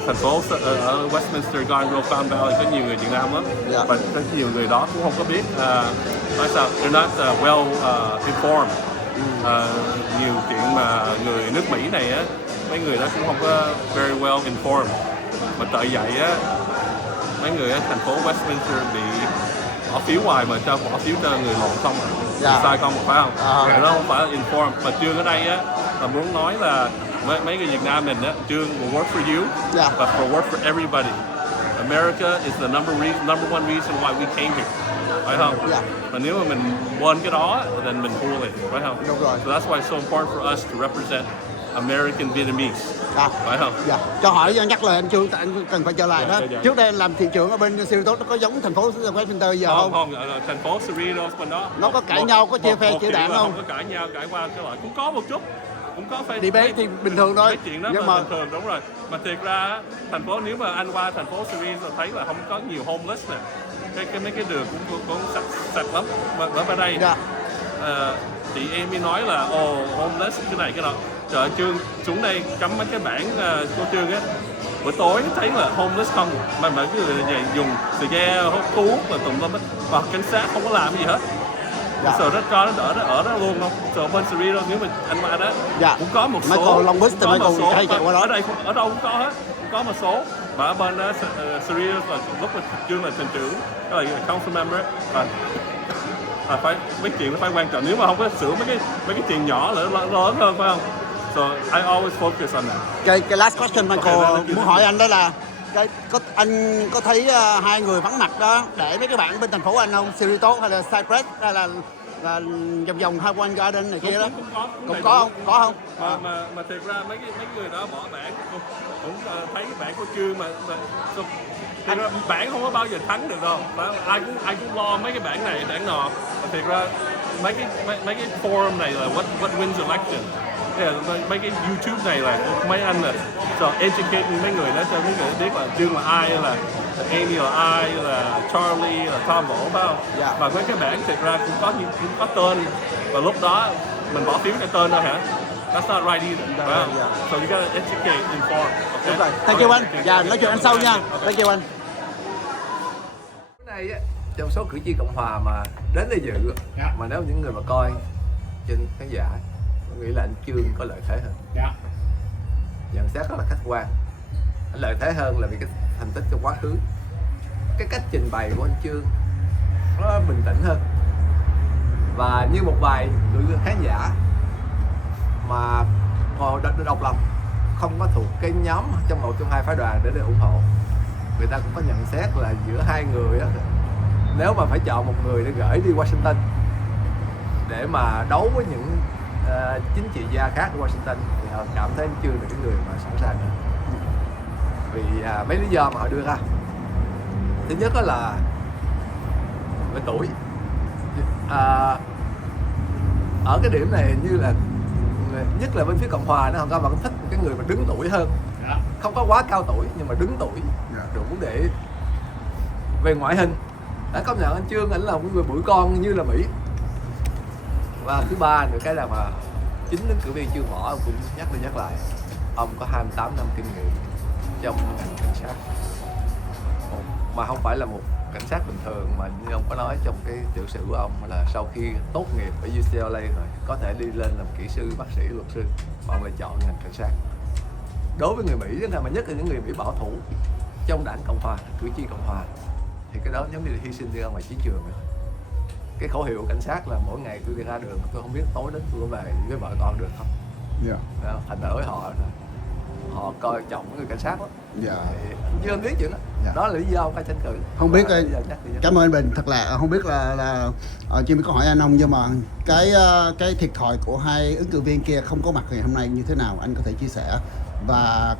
Thành phố ở Westminster, Garden Grove, Palm Valley có nhiều người Việt Nam lắm, và rất nhiều người đó cũng không có biết nói sao, they're not well informed. Nhiều chuyện mà người nước Mỹ này á, mấy người đó cũng không có very well informed, mà tại vậy á mấy người ở thành phố Westminster bị bỏ phiếu hoài mà cho bỏ phiếu cho người lộn không, sai không, phải không? Cái đó không phải là informed. Mà Trương ở đây á là muốn nói là mấy người Việt Nam mình á, Trương will work for you, but for work for everybody. America is the number one reason why we came here, phải không? Mà nếu mà mình quên cái đó, thì mình thua liền, phải không? Đúng rồi. So that's why it's so important for us to represent American Vietnamese, phải không? Dạ. Cho hỏi nhắc lời anh Trương, tại anh cần phải trở lại đó. Dạ. Trước đây anh làm thị trưởng ở bên Cerritos, nó có giống thành phố Westminster giờ không? Không, thành phố Cerritos bên đó. Nó có cãi nhau, có chia phe chia đảng không? Không có cãi nhau, cãi qua cái loại cũng có một chút, cũng có phải debate thì bình thường thôi. Cái chuyện đó nhưng mà mà bình thường, đúng rồi. Mà thiệt ra thành phố, nếu mà anh qua thành phố Cerritos thấy là không có nhiều homeless nè, mấy cái đường cũng sạch lắm. Mà ở đây chị em mới nói là homeless cái này cái nọ. Trời ơi, Trương xuống đây cắm mấy cái bảng cô Trương á, buổi tối thấy là homeless không, mà cái người này dùng xì ke hút thuốc và tùm lum, và cảnh sát không có làm gì hết. Sợ nó cho nó ở đó luôn không? Sợ bên Cerritos nếu mà anh qua đó cũng có một số. Michael Long Beach thì Michael hay chạy qua đó. Ở đây ở đâu cũng có hết, cũng có một số. Và ở bên Cerritos là lúc mà Trương là thành trưởng, cái là council member, và phải mấy chuyện nó phải quan trọng. Nếu mà không có sửa mấy cái chuyện nhỏ là lớn hơn, phải không? So I always focus on that. Cái last question Michael muốn hỏi anh đó là anh có thấy hai người vắng mặt đó để mấy cái bạn bên thành phố anh không? Cerritos hay là Cypress hay là vòng Hawaii Garden này kia đó? Cũng có không? Mà thiệt ra mấy người đó bỏ bảng cũng thấy cái bảng của Trương mà thiệt ra bảng không có bao giờ thắng được đâu. Ai cũng lo mấy cái bảng này bảng nọ. Thiệt ra mấy cái forum này là what wins election. Mấy cái YouTube này là mấy anh là educate mấy người đó cho mấy người biết là Trương là ai, là Amy là ai, là Charlie, là Tom Vỗ, phải không? Và mấy cái bảng thiệt ra cũng có tên, và lúc đó mình bỏ phiếu cái tên thôi hả? That's not right either, phải không? So you gotta educate, inform. Đúng rồi. Thank you anh. Dạ, nói chuyện anh sau nha. Thank you anh. Cái này trong số cử tri Cộng Hòa mà đến đây dự, mà nếu những người mà coi trên khán giả, tôi nghĩ là anh Trương có lợi thế hơn. Nhận xét rất là khách quan. Anh lợi thế hơn là vì cái thành tích trong quá khứ, cái cách trình bày của anh Trương nó bình tĩnh hơn. Và như một vài người khán giả mà ngồi độc lập, không có thuộc cái nhóm trong một trong hai phái đoàn để ủng hộ, người ta cũng có nhận xét là giữa hai người đó, nếu mà phải chọn một người để gửi đi Washington để mà đấu với những chính trị gia khác ở Washington, thì họ cảm thấy anh Trương là cái người mà sẵn sàng hơn. Vì mấy lý do mà họ đưa ra. Thứ nhất đó là về tuổi. Ở cái điểm này như là nhất là bên phía Cộng Hòa nó họ vẫn thích cái người mà đứng tuổi hơn, không có quá cao tuổi nhưng mà đứng tuổi đủ để về ngoại hình. Đã công nhận anh Trương, anh là một người bụi con như là Mỹ. Và thứ ba nữa cái là mà chính ứng cử viên Trương Võ ông cũng nhắc lại, ông có 28 năm kinh nghiệm trong ngành cảnh sát, mà không phải là một cảnh sát bình thường, mà như ông có nói trong cái tiểu sử của ông là sau khi tốt nghiệp ở UCLA rồi có thể đi lên làm kỹ sư, bác sĩ, luật sư, mà ông lại chọn ngành cảnh sát. Đối với người Mỹ mà nhất là những người Mỹ bảo thủ trong đảng Cộng Hòa, cử tri Cộng Hòa, thì cái đó giống như là hy sinh đi ra ngoài chiến trường rồi. Cái khẩu hiệu của cảnh sát là mỗi ngày tôi đi ra đường tôi không biết tối đến tôi có về với vợ con được không. Thành ra với họ coi trọng người cảnh sát lắm. Chứ không biết chuyện đó. Đó là lý do ông phải tranh cử. Không biết cảm ơn anh Bình. Thật là không biết là chưa biết có hỏi anh ông, nhưng mà cái thiệt thòi của hai ứng cử viên kia không có mặt ngày hôm nay như thế nào anh có thể chia sẻ, và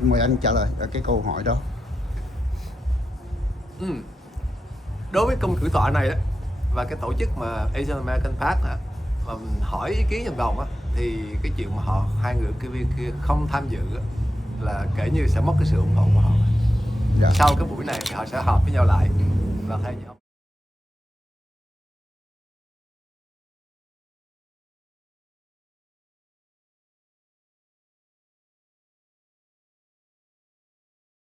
mời anh trả lời cái câu hỏi đó. Đối với công cử tọa này đó, và cái tổ chức mà Asian American Park mà mình hỏi ý kiến trong vòng thì cái chuyện mà hai người cử viên kia không tham dự là kể như sẽ mất cái sự ủng hộ của họ. Sau cái buổi này thì họ sẽ họp với nhau lại và thay nhau.